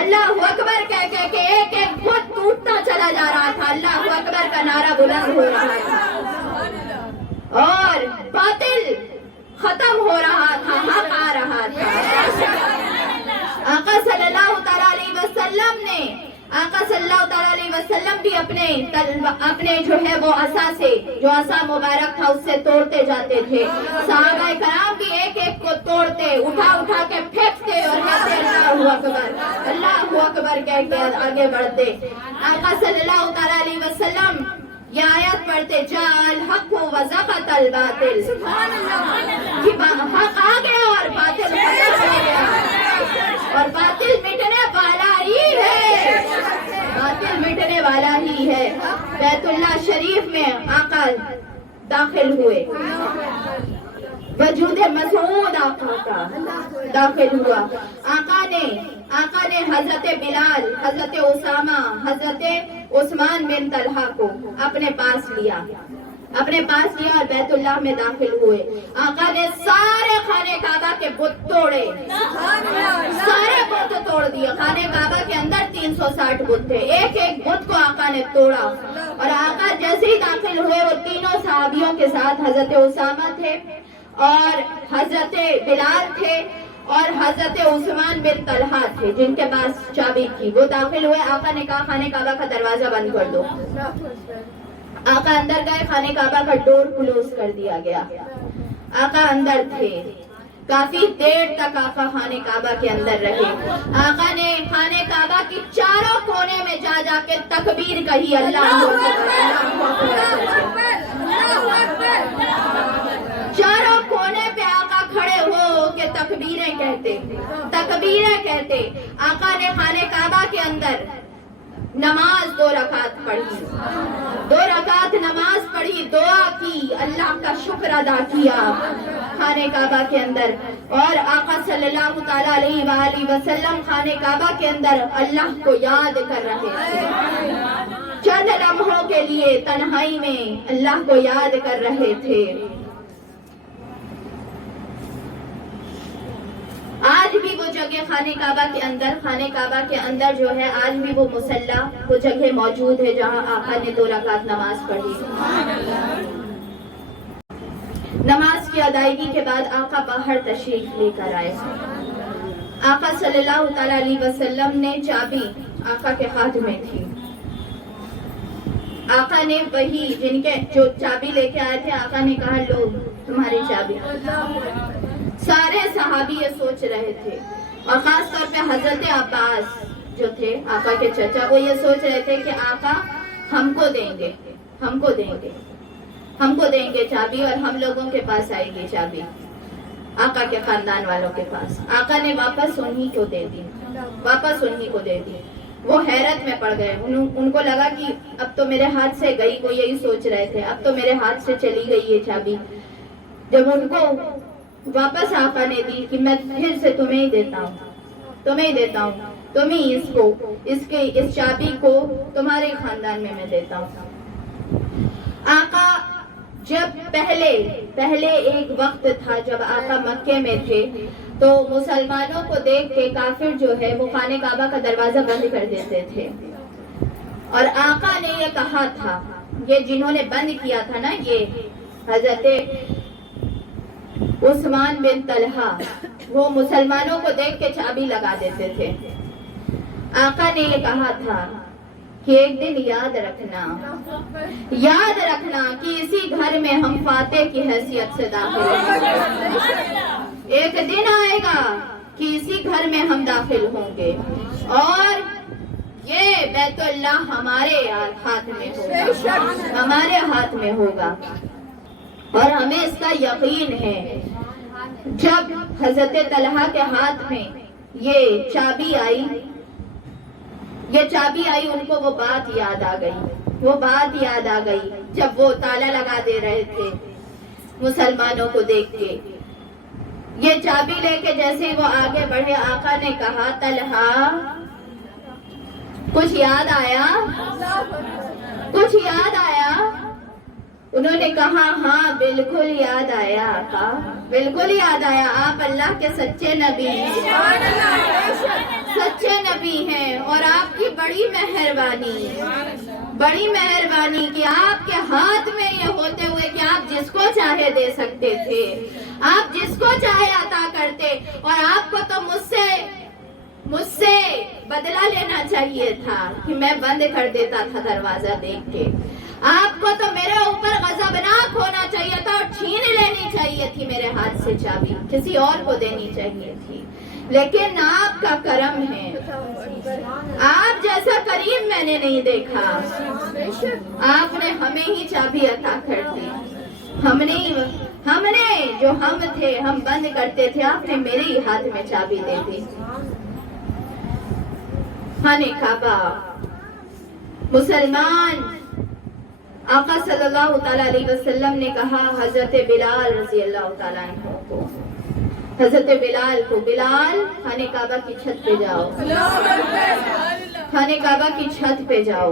اللہ اکبر کہہ کے ایک ایک بت ٹوٹتا چلا جا رہا تھا. اللہ اکبر کا نعرہ بلند ہو رہا تھا اور باطل ختم ہو رہا تھا, حق آ رہا تھا. آقا صلی اللہ تعالیٰ علیہ وسلم نے بھی اپنے جو ہے وہ عصا سے, جو عصا مبارک تھا اس سے توڑتے جاتے تھے. صحابہ کرام بھی ایک ایک کو توڑتے, اٹھا کے پھینکتے اور کہتے اللہ اکبر کہہ کے آگے بڑھتے. آقا صلی اللہ تعالیٰ علیہ وسلم یہ آیت پڑھتے, جاء الحق وزهق الباطل, حق آ گیا اور باطل ختم ہو گیا, اور باطل مٹنے والا ہی ہے, باطل مٹنے والا ہی ہے. بیت اللہ شریف میں آقا داخل ہوئے, وجود مسعود آقا کا داخل ہوا. آقا نے حضرت بلال, حضرت اسامہ, حضرت عثمان بن طلحہ کو اپنے پاس لیا اور بیت اللہ میں داخل ہوئے. آقا نے سارے خانہ کعبہ کے بت توڑے, سارے بت توڑ دیے. خانہ کعبہ کے اندر 360 بت تھے, ایک ایک بت کو آقا نے توڑا. اور آقا جیسے ہی داخل ہوئے وہ تینوں صحابیوں کے ساتھ حضرت اسامہ تھے اور حضرت بلال تھے اور حضرت عثمان بن طلحہ تھے جن کے پاس چابی تھی. وہ داخل ہوئے. آقا نے کہا خانہ کعبہ کا دروازہ بند کر دو. آقا اندر گئے, خانہ کعبہ کا ڈور کلوز کر دیا گیا. آقا اندر تھے, کافی دیر تک آقا خانہ کعبہ کے اندر رہے. آقا نے خانہ کعبہ کی چاروں کونے میں جا کے تکبیر کہی, اللہ چاروں کونے پہ آقا کھڑے ہو کے تکبیریں کہتے. آقا نے خانہ کعبہ کے اندر نماز 2 رکعت پڑھی, 2 رکعت نماز پڑھی, دعا کی, اللہ کا شکر ادا کیا خانہ کعبہ کے اندر. اور آقا صلی اللہ تعالیٰ علیہ وآلہ وسلم خانہ کعبہ کے اندر اللہ کو یاد کر رہے تھے. چند لمحوں کے لیے تنہائی میں اللہ کو یاد کر رہے تھے. آج بھی وہ جگہ خانہ کعبہ کے اندر جو ہے آج بھی وہ مصلی, وہ جگہ موجود ہے جہاں آقا نے 2 رکعت نماز پڑھی. نماز کی ادائیگی کے بعد آقا باہر تشریف لے کر آئے. آقا صلی اللہ تعالیٰ علیہ وسلم نے چابی آقا کے ہاتھ میں تھی. آقا نے وہی جو چابی لے کے آئے تھے, آقا نے کہا لو تمہاری چابی. سارے صحابی یہ سوچ رہے تھے، اور خاص طور پہ حضرت عباس جو تھے آقا کے چچا، وہ یہ سوچ رہے تھے کہ آقا ہم کو دیں گے چابی، اور ہم لوگوں کے پاس آئے گی چابی، آقا کے خاندان والوں کے پاس۔ آقا نے واپس انہی کو دے دی۔ وہ حیرت میں پڑ گئے، ان کو لگا کہ اب تو میرے ہاتھ سے گئی، وہ یہی سوچ رہے تھے اب تو میرے ہاتھ سے چلی گئی یہ چابی۔ جب ان کو واپس آقا نے دی کہ میں پھر سے تمہیں ہی دیتا ہوں، تم ہی اس چابی کو تمہارے خاندان میں دیتا ہوں۔ آقا جب پہلے ایک وقت تھا جب آقا مکے میں تھے، تو مسلمانوں کو دیکھ کے کافر جو ہے وہ خانہ کعبہ کا دروازہ بند کر دیتے تھے، اور آقا نے یہ کہا تھا، یہ جنہوں نے بند کیا تھا نا، یہ حضرت عثمان بن طلحہ، وہ مسلمانوں کو دیکھ کے چابی لگا دیتے تھے۔ آقا نے یہ کہا تھا کہ ایک دن یاد رکھنا کہ اسی گھر میں ہم فاتح کی حیثیت سے داخل ہوں گے، ایک دن آئے گا کہ اسی گھر میں ہم داخل ہوں گے، اور یہ بیت اللہ ہمارے ہاتھ میں ہوگا، اور ہمیں اس کا یقین ہے۔ جب حضرت طلحہ کے ہاتھ میں یہ چابی آئی، ان کو وہ بات یاد آ گئی جب وہ تالا لگا دے رہے تھے مسلمانوں کو دیکھ کے۔ یہ چابی لے کے جیسے وہ آگے بڑھے، آقا نے کہا طلحہ کچھ یاد آیا؟ انہوں نے کہا ہاں بالکل یاد آیا آقا، بالکل یاد آیا، آپ اللہ کے سچے نبی ہیں، اور آپ کی بڑی مہربانی کہ آپ کے ہاتھ میں یہ ہوتے ہوئے کہ آپ جس کو چاہے دے سکتے تھے، آپ جس کو چاہے عطا کرتے، اور آپ کو تو مجھ سے بدلہ لینا چاہیے تھا کہ میں بند کر دیتا تھا دروازہ دیکھ کے، آپ کو تو میرے اوپر غضبناک ہونا چاہیے تھا اور چھین لینی چاہیے تھی میرے ہاتھ سے چابی، کسی اور کو دینی چاہیے تھی، لیکن آپ کا کرم ہے، آپ جیسا کریم میں نے نہیں دیکھا، آپ نے ہمیں ہی چابی عطا کر دی، ہم نے جو ہم تھے ہم بند کرتے تھے، آپ نے میرے ہی ہاتھ میں چابی دے دی۔ خانہ کعبہ مسلمان، آقا صلی اللہ تعالیٰ علیہ وسلم نے کہا حضرت بلال رضی اللہ تعالیٰ عنہ کو، حضرت بلال کو، بلال خانہ کعبہ کی چھت پہ جاؤ، خانہ کعبہ کی چھت پہ جاؤ۔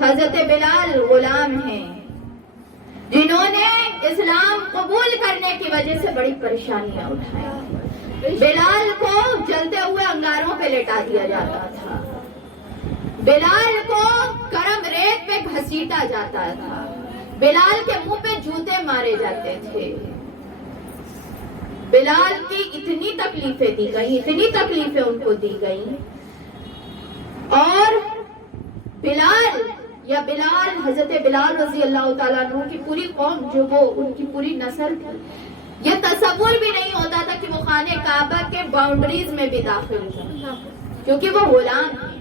حضرت بلال غلام ہیں جنہوں نے اسلام قبول کرنے کی وجہ سے بڑی پریشانیاں اٹھائیں۔ بلال کو جلتے ہوئے انگاروں پہ لٹا دیا جاتا تھا، بلال کو گرم ریت پہ گھسیٹا جاتا تھا، بلال کے منہ پہ جوتے مارے جاتے تھے، بلال کی اتنی تکلیفیں دی گئی، اتنی تکلیفیں ان کو دی گئی، اور بلال حضرت بلال رضی اللہ تعالیٰ عنہ کی پوری قوم جو وہ ان کی پوری نسل تھی، یہ تصور بھی نہیں ہوتا تھا کہ وہ خانہ کعبہ کے باؤنڈریز میں بھی داخل ہوں، کیونکہ وہ غلام ہیں۔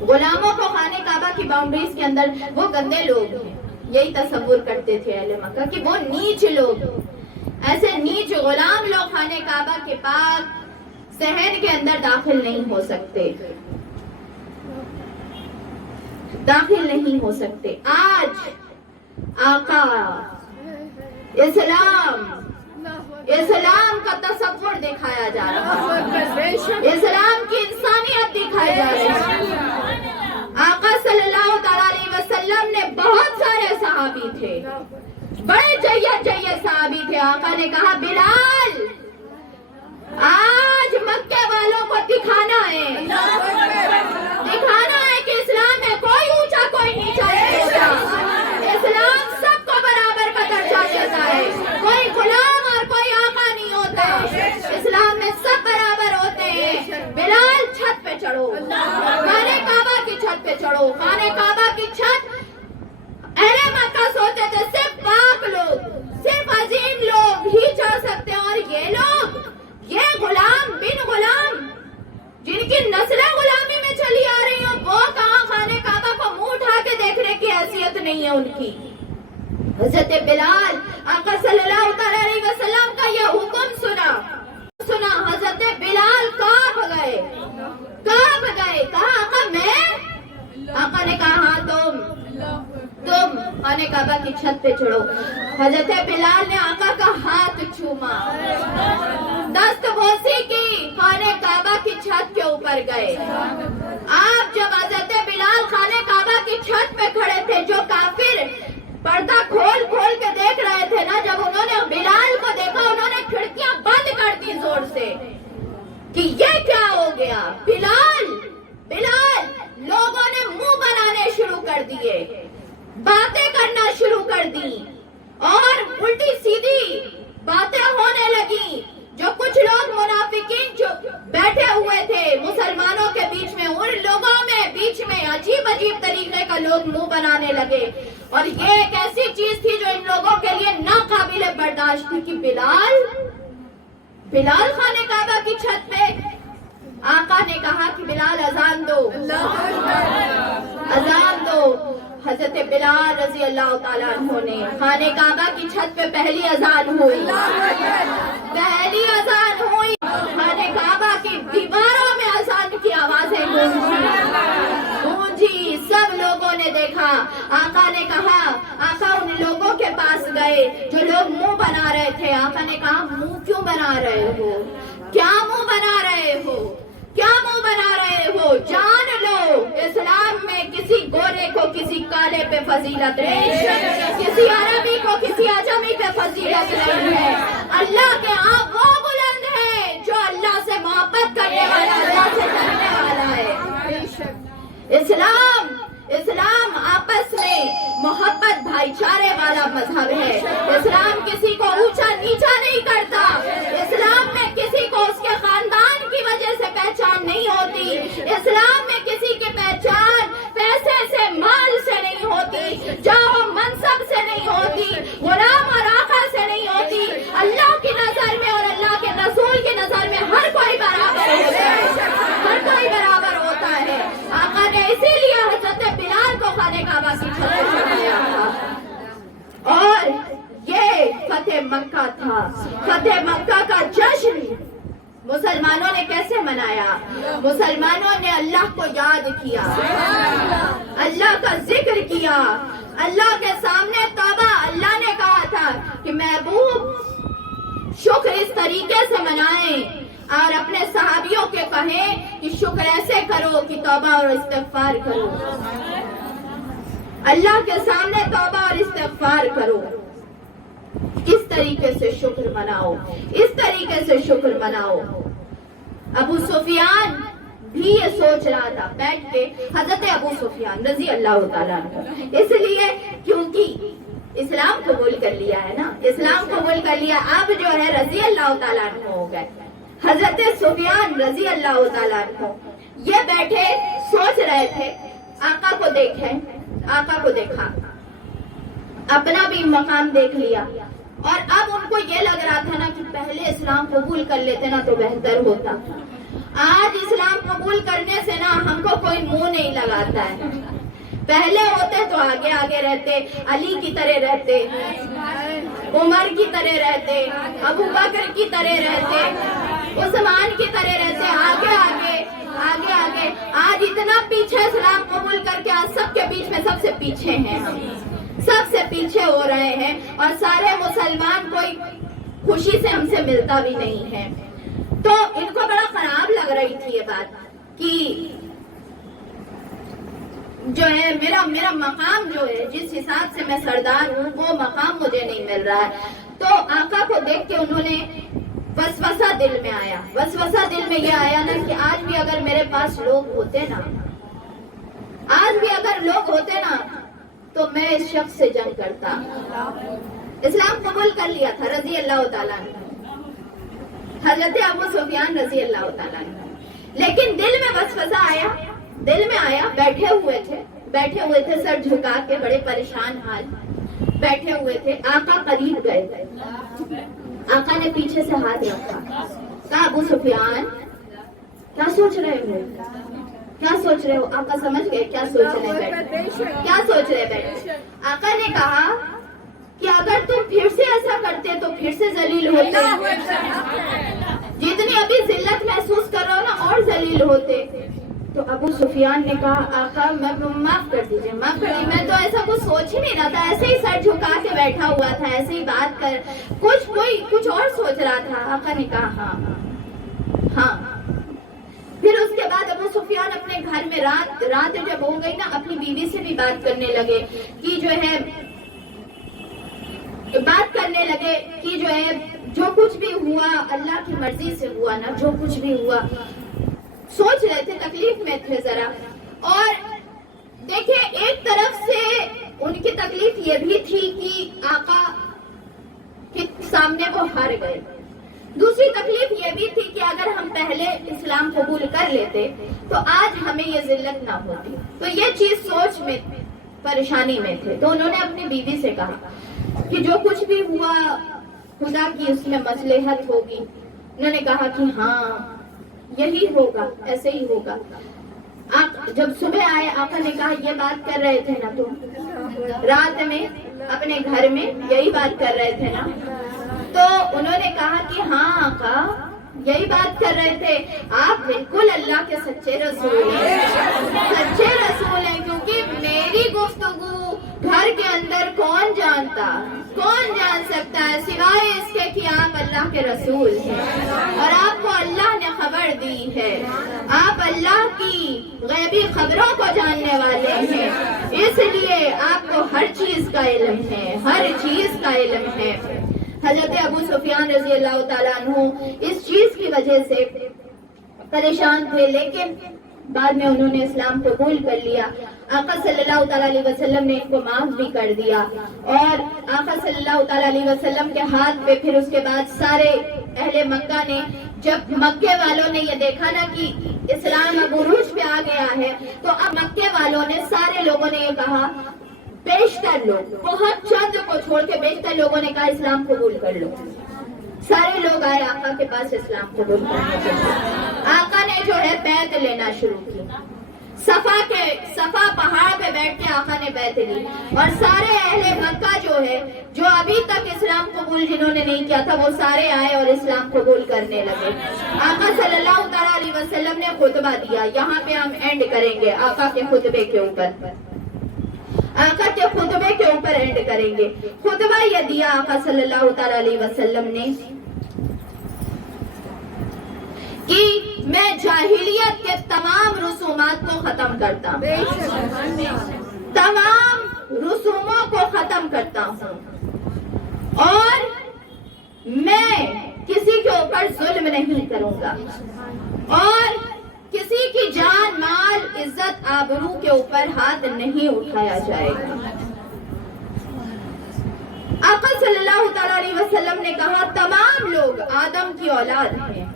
غلاموں کو خانہ کعبہ کی باؤنڈریز کے اندر، وہ گندے لوگ ہیں، یہی تصور کرتے تھے اہل مکہ کہ وہ نیچ لوگ، ایسے نیچ غلام لوگ خانہ کعبہ کے پاس صحن کے اندر داخل نہیں ہو سکتے۔ آج آقا اسلام کا تصور دکھایا جا رہا ہے، اسلام کی انسانیت دکھائی جا رہی ہے۔ آقا صلی اللہ تعالیٰ علیہ وسلم نے بہت سارے صحابی تھے، بڑے جیت صحابی تھے، آقا نے کہا بلال آج مکے والوں کو دکھانا ہے کہ اسلام میں کوئی اونچا کوئی نیچا نہیں ہوتا، اسلام سب کو برابر کا درجہ دیتا ہے، کوئی غلام اور کوئی آقا نہیں ہوتا، اسلام میں سب برابر ہوتے ہیں۔ بلال چھت پہ چڑھو، خانہ کعبہ کی چھت پہ چڑھو، خانہ کعبہ کی چھت اہل مکہ سوچتے تھے صرف پاک لوگ، صرف عظیم لوگ ہی چڑھ سکتے ہیں، اور یہ نہیں ہے ان کی. حضرت بلال آقا صلی اللہ علیہ وسلم کا یہ حکم سنا حضرت بلال کانپ گئے. کہا آقا میں؟ آقا نے کہا ہاں تم خانے کعبہ کی چھت پہ چڑھو. حضرت بلال نے آقا کا ہاتھ چھوما, دست بوسی کی, خانے کعبہ کی چھت کے اوپر گئے. آپ جب حضرت بلال خانے کعبہ کی چھت پہ کھڑے تھے, جو کافر پردہ کھول کے دیکھ رہے تھے نا, جب انہوں نے بلال کو دیکھا انہوں نے کھڑکیاں بند کر دی زور سے کہ یہ کیا ہو گیا. بلال لوگوں نے منہ بنانے شروع کر دیے, باتیں کرنا شروع کر دی اور الٹی سیدھی باتیں ہونے لگی. جو کچھ لوگ منافقین جو بیٹھے ہوئے تھے مسلمانوں کے بیچ میں, ان لوگوں میں بیچ میں عجیب طریقے کا لوگ منہ بنانے لگے. اور یہ ایک ایسی چیز تھی جو ان لوگوں کے لیے ناقابل برداشت تھی کہ بلال خانے کعبہ کی چھت پہ. آقا نے کہا کہ بلال اذان دو. حضرت بلال رضی اللہ تعالیٰ عنہ نے خانے کعبہ کی چھت پہ پہلی اذان ہوئی. خانے کعبہ کی دیواروں میں اذان کی آوازیں گونجی. سب لوگوں نے دیکھا. آقا نے کہا, آقا ان لوگوں کے پاس گئے جو لوگ منہ بنا رہے تھے. آقا نے کہا منہ کیوں بنا رہے ہو؟ کیا منہ بنا رہے ہو؟ جان لو اسلام میں کسی گورے کو کسی کالے پہ فضیلت نہیں ہے, کسی عربی کو کسی عجمی پہ فضیلت نہیں ہے. اللہ کے ہاں وہ بلند ہے جو اللہ سے محبت کرنے والا, اللہ سے ڈرنے والا ہے. اسلام آپس میں محبت بھائی چارے والا مذہب ہے. اسلام کسی کو اونچا نیچا نہیں کرتا. اسلام میں کسی کو اس کے خاندان کی وجہ سے پہچان نہیں ہوتی. اسلام میں کسی کی پہچان پیسے سے, مال سے نہیں ہوتی, جاہ و منصب سے نہیں ہوتی, غلام اور آقا سے نہیں ہوتی. اللہ کی نظر میں اور اللہ کے رسول کی نظر میں ہر کوئی برابر ہوتا ہے. آقا نے اسی لیے حضرت بلال کو خانے کعبہ کی چھت پہ چڑھایا تھا. اور یہ فتح مکہ تھا. فتح مکہ کا جشن مسلمانوں نے کیسے منایا؟ مسلمانوں نے اللہ کو یاد کیا, اللہ کا ذکر کیا, اللہ کے سامنے توبہ. اللہ نے کہا تھا کہ محبوب شکر اس طریقے سے منائیں اور اپنے صحابیوں کے کہیں کہ شکر ایسے کرو کہ توبہ اور استغفار کرو. اللہ کے سامنے توبہ اور استغفار کرو. اس طریقے سے شکر مناؤ. ابو سفیان بھی یہ سوچ رہا تھا بیٹھ کے, حضرت ابو سفیان رضی اللہ تعالیٰ عنہ, اس لیے کیونکہ اسلام قبول کر لیا ہے نا, اب جو ہے رضی اللہ تعالیٰ عنہ ہو گئے. حضرت سفیان رضی اللہ تعالیٰ عنہ یہ بیٹھے سوچ رہے تھے. آقا کو دیکھا, اپنا بھی مقام دیکھ لیا, اور اب ان کو یہ لگ رہا تھا نا کہ پہلے اسلام قبول کر لیتے نا تو بہتر ہوتا. آج اسلام قبول کرنے سے نا ہم کو کوئی منہ نہیں لگاتا ہے. پہلے ہوتے تو آگے رہتے, علی کی طرح رہتے, عمر کی طرح رہتے, ابو بکر کی طرح رہتے, عثمان کی طرح رہتے, آگے. آج اتنا پیچھے اسلام قبول کر کے آج سب کے بیچ میں سب سے پیچھے ہیں, سب سے پیچھے ہو رہے ہیں, اور سارے مسلمان کوئی خوشی سے ہم سے ملتا بھی نہیں ہے. تو ان کو بڑا خراب لگ رہی تھی یہ بات کہ جو ہے میرا مقام جو ہے, جس حساب سے میں سردار ہوں وہ مقام مجھے نہیں مل رہا ہے. تو آقا کو دیکھ کے انہوں نے وسوسہ دل میں یہ آیا نا کہ آج بھی اگر میرے پاس لوگ ہوتے نا تو میں اس شخص سے جنگ کرتا. اسلام قبول کر لیا تھا رضی اللہ تعالیٰ عنہ, حضرت ابو سفیان رضی اللہ تعالیٰ عنہ, لیکن دل میں وسوسہ آیا. بیٹھے ہوئے تھے سر جھکا کے, بڑے پریشان حال بیٹھے ہوئے تھے. آقا قریب گئے, آقا نے پیچھے سے ہاتھ رکھا, کہا ابو سفیان کیا سوچ رہے ہو؟ کیا سوچ رہے ہو؟ آقا سمجھ گئے کیا سوچ رہے بیٹھے، کیا سوچ رہے بیٹھے؟ آقا نے کہا کہ اگر تم پھر سے ایسا کرتے تو پھر سے ذلیل ہوتے، جتنی ابھی ذلت محسوس کر رہا ہو نا اور ذلیل ہوتے۔ تو ابو سفیان نے کہا آقا معاف کر دیجئے، معاف کر دیجئے، میں تو ایسا کچھ سوچ ہی نہیں رہا تھا، ایسے ہی سر جھکا کے بیٹھا ہوا تھا، ایسے ہی بات کر کچھ اور سوچ رہا تھا۔ آقا نے کہا ہاں۔ پھر اس کے بعد ابو سفیان اپنے گھر میں رات جب ہو گئی نا، اپنی بیوی سے بھی بات کرنے لگے کہ جو ہے جو کچھ بھی ہوا اللہ کی مرضی سے ہوا نا، جو کچھ بھی ہوا۔ سوچ رہے تھے، تکلیف میں تھے ذرا۔ اور دیکھیں ایک طرف سے ان کی تکلیف یہ بھی تھی کہ آقا کے سامنے وہ ہار گئے، دوسری تکلیف یہ بھی تھی کہ اگر ہم پہلے اسلام قبول کر لیتے تو آج ہمیں یہ ذلت نہ ہوتی۔ تو یہ چیز سوچ میں پریشانی میں تھے، تو انہوں نے اپنی بیوی سے کہا کہ جو کچھ بھی ہوا خدا کی اس میں مصلحت ہوگی۔ انہوں نے کہا کہ ہاں یہی ہوگا، ایسے ہی ہوگا۔ جب صبح آئے آقا نے کہا یہ بات کر رہے تھے نا تم رات میں اپنے گھر میں، یہی بات کر رہے تھے نا؟ تو انہوں نے کہا کہ ہاں آقا یہی بات کر رہے تھے، آپ بالکل اللہ کے سچے رسول ہیں، سچے رسول ہیں، کیونکہ میری گفتگو گھر کے اندر کون جان سکتا ہے سوائے اس کے کہ آپ اللہ کے رسول ہیں، اور آپ کو اللہ نے خبر دی ہے، آپ اللہ کی غیبی خبروں کو جاننے والے ہیں، اس لیے آپ کو ہر چیز کا علم ہے، ہر چیز کا علم ہے۔ حضرت ابو سفیان رضی اللہ تعالیٰ عنہ اس چیز کی وجہ سے پریشان تھے، لیکن بعد میں انہوں نے اسلام قبول کر لیا۔ آقا صلی اللہ تعالیٰ علیہ وسلم نے ان کو معاف بھی کر دیا، اور آقا صلی اللہ تعالیٰ علیہ وسلم کے ہاتھ پہ پھر اس کے بعد سارے اہل مکہ نے، جب مکے والوں نے یہ دیکھا نا کہ اسلام اب عروج پہ آ گیا ہے، تو اب مکے والوں نے، سارے لوگوں نے یہ کہا، بیشتر لوگ، بہت چند کو چھوڑ کے بیشتر لوگوں نے کہا اسلام قبول کر لو۔ سارے لوگ آئے آقا کے پاس اسلام قبول کرنے کے لیے۔ آقا نے جو ہے بیعت لینا شروع کی، صفا پہاڑ پہ بیٹھ کے آقا نے بیعت لی، اور سارے اہل مکہ جو ابھی تک اسلام قبول جنہوں نے نہیں کیا تھا، وہ سارے آئے اور اسلام قبول کرنے لگے۔ آقا صلی اللہ تعالیٰ علیہ وسلم نے خطبہ دیا، یہاں پہ ہم اینڈ کریں گے آقا کے خطبے کے اوپر، آقا کے خطبے کے اوپر اینڈ کریں گے۔ خطبہ یہ دیا آقا صلی اللہ تعالیٰ علیہ وسلم نے کہ میں جاہلیت کے تمام رسومات کو ختم کرتا ہوں، تمام رسوموں کو ختم کرتا ہوں، اور میں کسی کے اوپر ظلم نہیں کروں گا، اور کسی کی جان، مال، عزت، آبرو کے اوپر ہاتھ نہیں اٹھایا جائے گا۔ آقا صلی اللہ تعالیٰ علیہ وسلم نے کہا تمام لوگ آدم کی اولاد ہیں،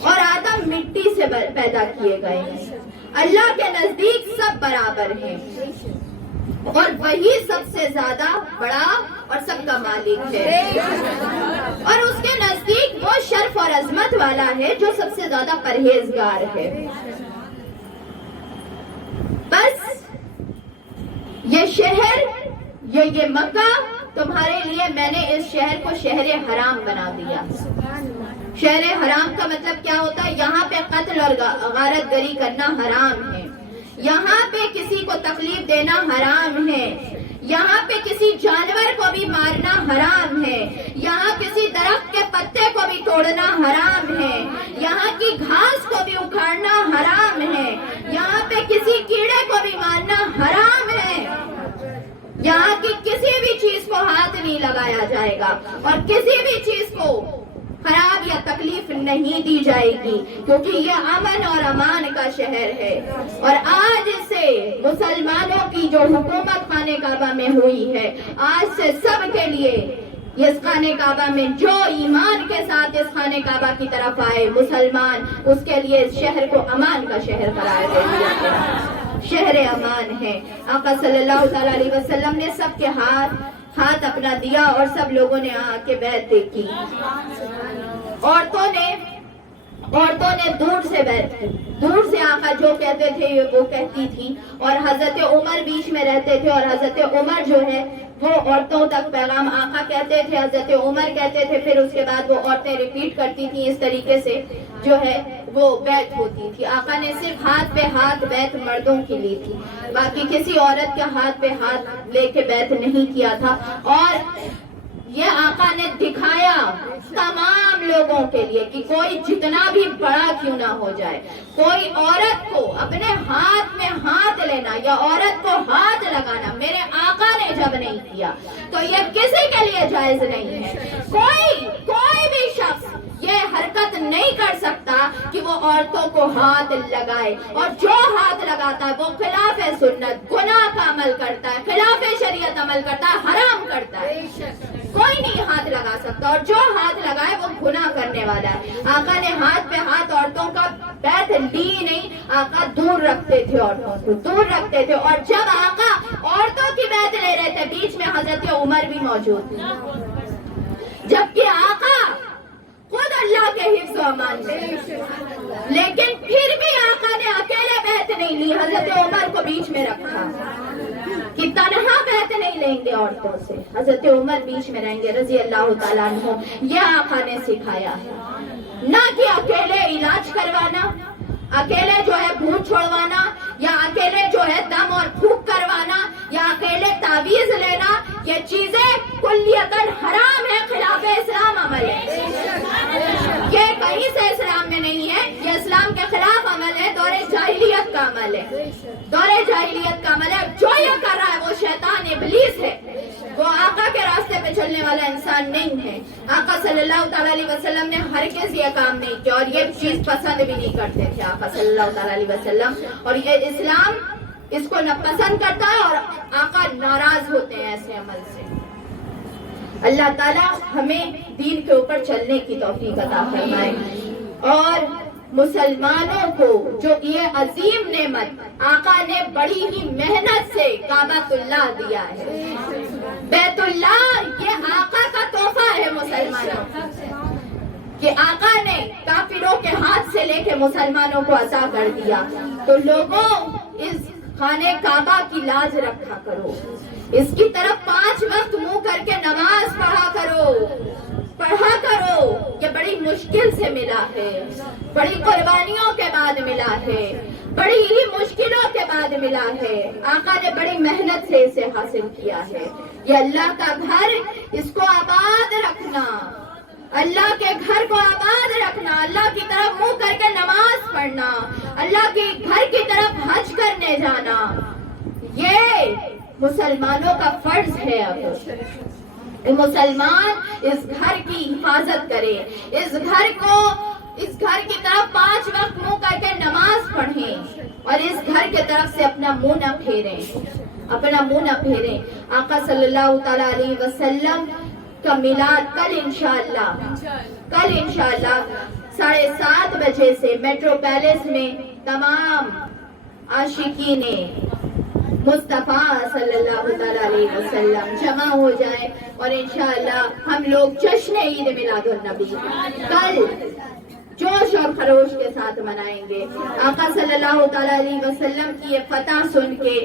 اور آدم مٹی سے پیدا کیے گئے ہیں، اللہ کے نزدیک سب برابر ہیں، اور وہی سب سے زیادہ بڑا اور سب کا مالک ہے، اور اس کے نزدیک وہ شرف اور عظمت والا ہے جو سب سے زیادہ پرہیزگار ہے۔ بس یہ شہر، یہ مکہ تمہارے لیے میں نے اس شہر کو شہر حرام بنا دیا۔ شہر حرام کا مطلب کیا ہوتا ہے؟ یہاں پہ قتل اور غارت گری کرنا حرام ہے، یہاں پہ کسی کو تکلیف دینا حرام ہے، یہاں پہ کسی جانور کو بھی مارنا حرام ہے، یہاں کسی درخت کے پتے کو بھی توڑنا حرام ہے، یہاں کی گھاس کو بھی اکھاڑنا حرام ہے، یہاں پہ کسی کیڑے کو بھی مارنا حرام ہے، یہاں کی کسی بھی چیز کو ہاتھ نہیں لگایا جائے گا، اور کسی بھی چیز کو خراب یا تکلیف نہیں دی جائے گی، کیونکہ یہ امن اور امان کا شہر ہے۔ اور آج سے مسلمانوں کی جو حکومت خانہ کعبہ میں ہوئی ہے، آج سے سب کے لیے اس خانہ کعبہ میں جو ایمان کے ساتھ اس خانہ کعبہ کی طرف آئے مسلمان، اس کے لیے اس شہر کو امان کا شہر قرار دے دیا گیا، شہر امان ہے۔ آقا صلی اللہ تعالیٰ علیہ وسلم نے سب کے ہاتھ اپنا دیا، اور سب لوگوں نے آ کے بیعت کی۔ عورتوں نے دور سے بیٹھ کی، دور سے آقا جو کہتے تھے وہ کہتی تھی، اور حضرت عمر بیچ میں رہتے تھے، اور حضرت عمر جو ہے وہ عورتوں تک پیغام آقا کہتے تھے، حضرت عمر کہتے تھے، پھر اس کے بعد وہ عورتیں ریپیٹ کرتی تھیں، اس طریقے سے جو ہے وہ بیعت ہوتی تھی۔ آقا نے صرف ہاتھ پہ ہاتھ بیعت مردوں کی لی تھی، باقی کسی عورت کے ہاتھ پہ ہاتھ لے کے بیعت نہیں کیا تھا۔ اور یہ آقا نے دکھایا تمام لوگوں کے لیے کہ کوئی جتنا بھی بڑا کیوں نہ ہو جائے، کوئی عورت کو اپنے ہاتھ میں ہاتھ لینا یا عورت کو ہاتھ لگانا میرے آقا نے جب نہیں کیا تو یہ کسی کے لیے جائز نہیں ہے۔ کوئی بھی شخص یہ حرکت نہیں کر سکتا کہ وہ عورتوں کو ہاتھ لگائے، اور جو ہاتھ لگاتا ہے وہ خلاف سنت گناہ کا عمل کرتا ہے، خلاف شریعت عمل کرتا ہے، حرام کرتا ہے۔ کوئی نہیں ہاتھ لگا سکتا، اور جو ہاتھ لگائے وہ گناہ کرنے والا ہے۔ آقا نے ہاتھ پہ ہاتھ عورتوں کا بیعت لی نہیں، آقا دور رکھتے تھے، عورتوں کو دور رکھتے تھے، اور جب آقا عورتوں کی بیعت لے رہے تھے بیچ میں حضرت عمر بھی موجود تھے، جبکہ آقا خود اللہ کے حفظ و امان میں، لیکن پھر بھی آقا نے اکیلے بیعت نہیں لی، حضرت عمر کو بیچ میں رکھا کہ تنہا بیعت نہیں لیں گے عورتوں سے، حضرت عمر بیچ میں رہیں گے رضی اللہ تعالیٰ عنہ۔ یہ آقا نے سکھایا ہے، نہ کہ اکیلے علاج کروانا، اکیلے جو ہے بھوت چھوڑوانا، یا اکیلے جو ہے دم اور پھونک کروانا، یا اکیلے تعویذ لینا، یہ چیزیں کلیتاً حرام ہے، خلاف اسلام عمل ہے۔ یہ کہیں سے اسلام میں نہیں ہے، یہ اسلام کے خلاف عمل ہے، دور جاہلیت کا عمل ہے، دور جاہلیت کا عمل ہے۔ جو یہ کر رہا ہے وہ شیطان ابلیس ہے، وہ آقا کے راستے پہ چلنے والا انسان نہیں ہے۔ آقا صلی اللہ تعالیٰ علیہ وسلم نے ہرگز یہ کام نہیں کیا، اور یہ چیز پسند بھی نہیں کرتے تھے آقا صلی اللہ تعالیٰ علیہ وسلم، اور یہ اسلام اس کو نہ پسند کرتا ہے، اور آقا ناراض ہوتے ہیں ایسے عمل سے۔ اللہ تعالیٰ ہمیں دین کے اوپر چلنے کی توفیق عطا فرمائے، اور مسلمانوں کو جو یہ عظیم نعمت آقا نے بڑی ہی محنت سے کعبۃ اللہ دیا ہے، بیت اللہ، یہ آقا کا تحفہ ہے مسلمانوں کہ آقا نے کافروں کے ہاتھ سے لے کے مسلمانوں کو عطا کر دیا۔ تو لوگوں اس خانے کعبہ کی لاج رکھا کرو، اس کی طرف 5 وقت منہ کر کے نماز پڑھا کرو۔ یہ بڑی مشکل سے ملا ہے، بڑی قربانیوں کے بعد ملا ہے، بڑی ہی مشکلوں کے بعد ملا ہے۔ آقا نے بڑی محنت سے اسے حاصل کیا ہے۔ یہ اللہ کا گھر، اس کو آباد رکھنا، اللہ کے گھر کو آباد رکھنا، اللہ کی طرف منہ کر کے نماز پڑھنا، اللہ کے گھر کی طرف حج کرنے جانا، یہ مسلمانوں کا فرض ہے۔ اب مسلمان اس گھر کی حفاظت کرے، اس گھر کی طرف 5 وقت منہ کر کے نماز پڑھیں، اور اس گھر کی طرف سے اپنا منہ نہ پھیریں۔ آقا صلی اللہ تعالیٰ علیہ وسلم کا میلاد کل انشاءاللہ 7:30 بجے سے میٹرو پیلس میں تمام عاشقین مصطفیٰ صلی اللہ تعالیٰ علیہ وسلم جمع ہو جائیں، اور انشاءاللہ ہم لوگ جشن عید میلاد النبی کل جوش اور خروش کے ساتھ منائیں گے۔ آقا صلی اللہ تعالیٰ علیہ وسلم کی یہ فتح سن کے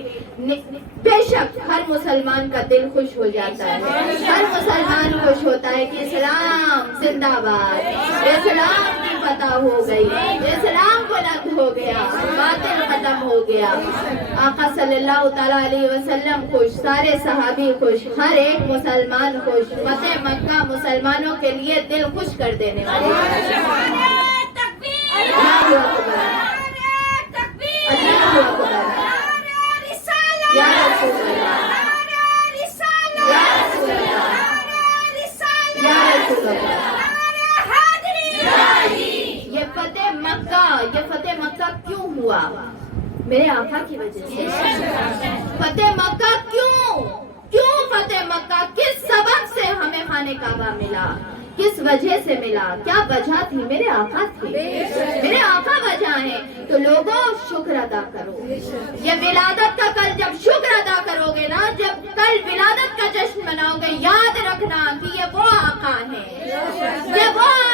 بے شک ہر مسلمان کا دل خوش ہو جاتا ہے، ہر مسلمان خوش ہوتا ہے کہ اسلام زندہ باد، اسلام کی فتح ہو گئی، اسلام بلند ہو گیا، باطل ختم ہو گیا۔ آقا صلی اللہ تعالیٰ علیہ وسلم خوش، سارے صحابی خوش، ہر ایک مسلمان خوش۔ فتح مکہ مسلمانوں کے لیے دل خوش کر دینے والی۔ اللہ اکبر، اللہ اکبر، یا رسول اللہ، یا رسول اللہ، یا رسول اللہ۔ یہ فتح مکہ کیوں ہوا؟ میرے آقا کی وجہ سے۔ فتح مکہ کیوں فتح مکہ؟ کس سبب سے ہمیں خانے کعبہ ملا؟ کس وجہ سے ملا؟ کیا وجہ تھی؟ میرے آقا تھے، میرے آقا وجہ ہیں۔ تو لوگوں شکر ادا کرو، یہ ولادت کا کل جب شکر ادا کرو گے نا، جب کل ولادت کا جشن مناؤ گے، یاد رکھنا کہ یہ وہ آقا ہیں، یہ وہ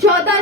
14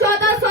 1400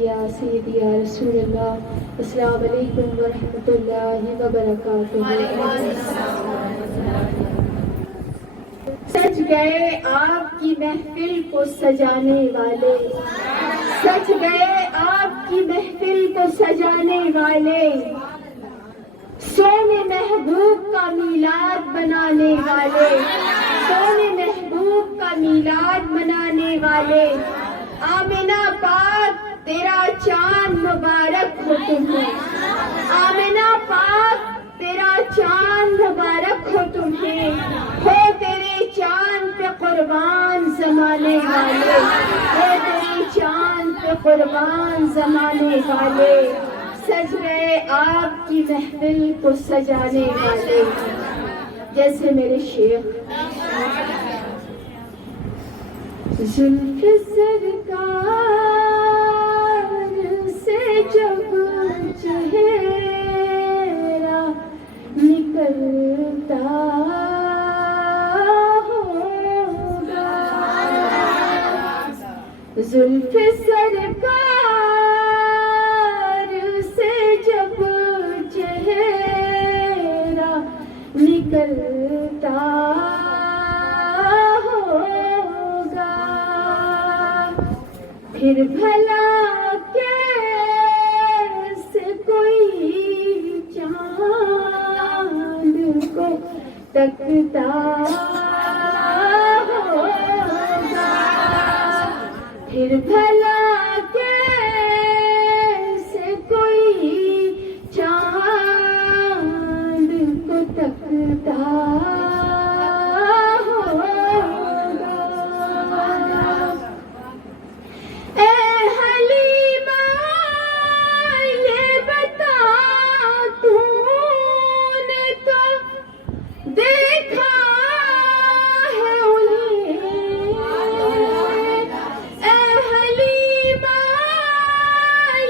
یا سیدی یا رسول اللہ. السلام علیکم ورحمۃ اللہ وبرکاتہ. سج گئے آپ کی محفل کو سجانے والے، سج گئے آپ کی محفل کو سجانے والے، سونے محبوب کا میلاد بنانے والے، سونے محبوب کا میلاد منانے والے. آمنہ پاک تیرا چاند مبارک ہو تمہیں، آمنہ پاک تیرا چاند مبارک ہو تمہیں، ہو تیرے چاند پہ قربان زمانے والے، ہو تیرے چاند پہ قربان زمانے والے. سج گئے آپ کی محفل کو سجانے والے. جیسے میرے شیخ زلف سرکار سے جب چہرہ نکلتا ہوگا، زلف سرکار سے جب چہرہ نکلتا ہوگا، پھر بھلا کیسے کوئی چاند کو تکتا ہوگا، پھر بھلا کیسے کوئی چاند کو تکتا ہوگا. اے حلیمہ یہ بتا تو نے تو دیکھا ہے انہیں، اے حلیمہ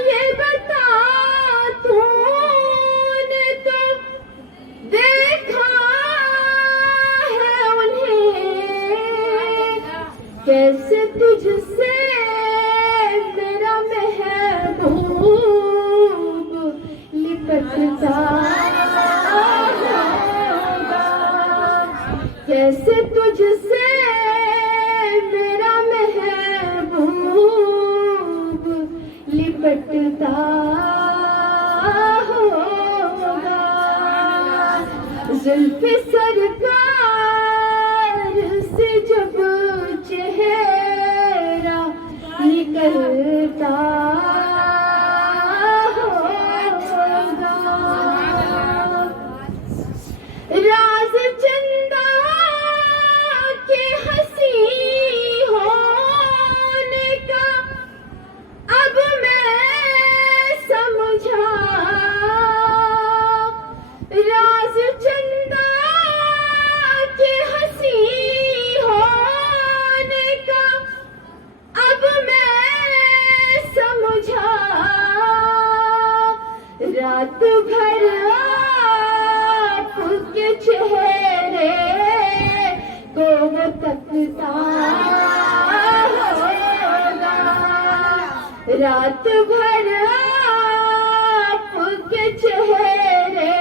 یہ بتا تو نے تو دیکھا ہے انہیں، کیسے تجھ سے میرا محبوب لپٹتا ہوگا، کیسے تجھ سے میرا محبوب لپٹتا ہوگا. زلف سرکار سے جب چہرہ نکلتا ہوگا، راز چندہ کے ہنسی ہونے کا اب میں سمجھا، راز چندہ کے ہنسی ہونے کا اب میں سمجھا، رات بھر آپ کے چہرے کو وہ تکتا ہوگا، رات بھر آپ کے چہرے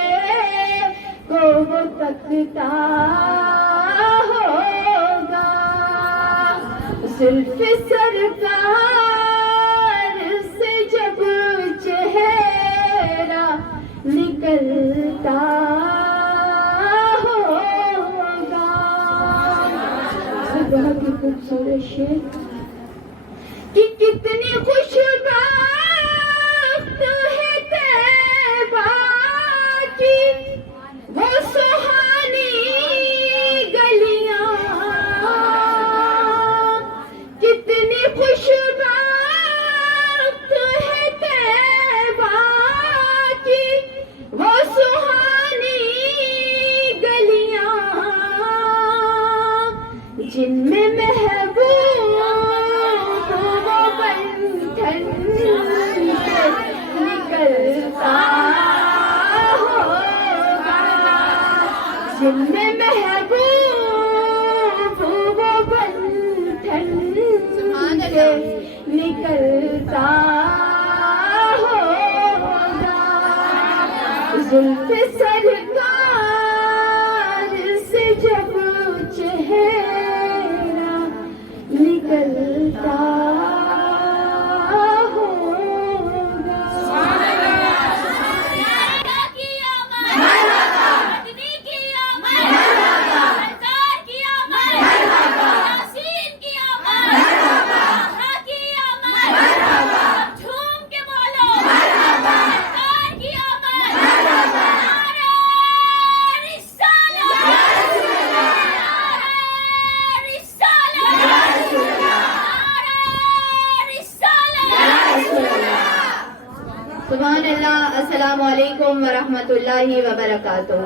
کو وہ تکتا ہوگا. زلف سرکار سے جب چہرہ نکلتا ہوگا. بہت ہی خوبصورت شعر کہ کتنی خوشبخت ہے طیبہ کی وہ سہانی گلیاں، کتنی خوشبخت ہے طیبہ کی وہ سہانی گلیاں، جن میں محبوب وہ بندھن نکلتا ہوگا، جن میں محبوب وہ بندھن نکلتا زلف سرکار سے جب چہرہ نکلتا سبحان اللہ. السلام علیکم ورحمۃ اللہ وبرکاتہ.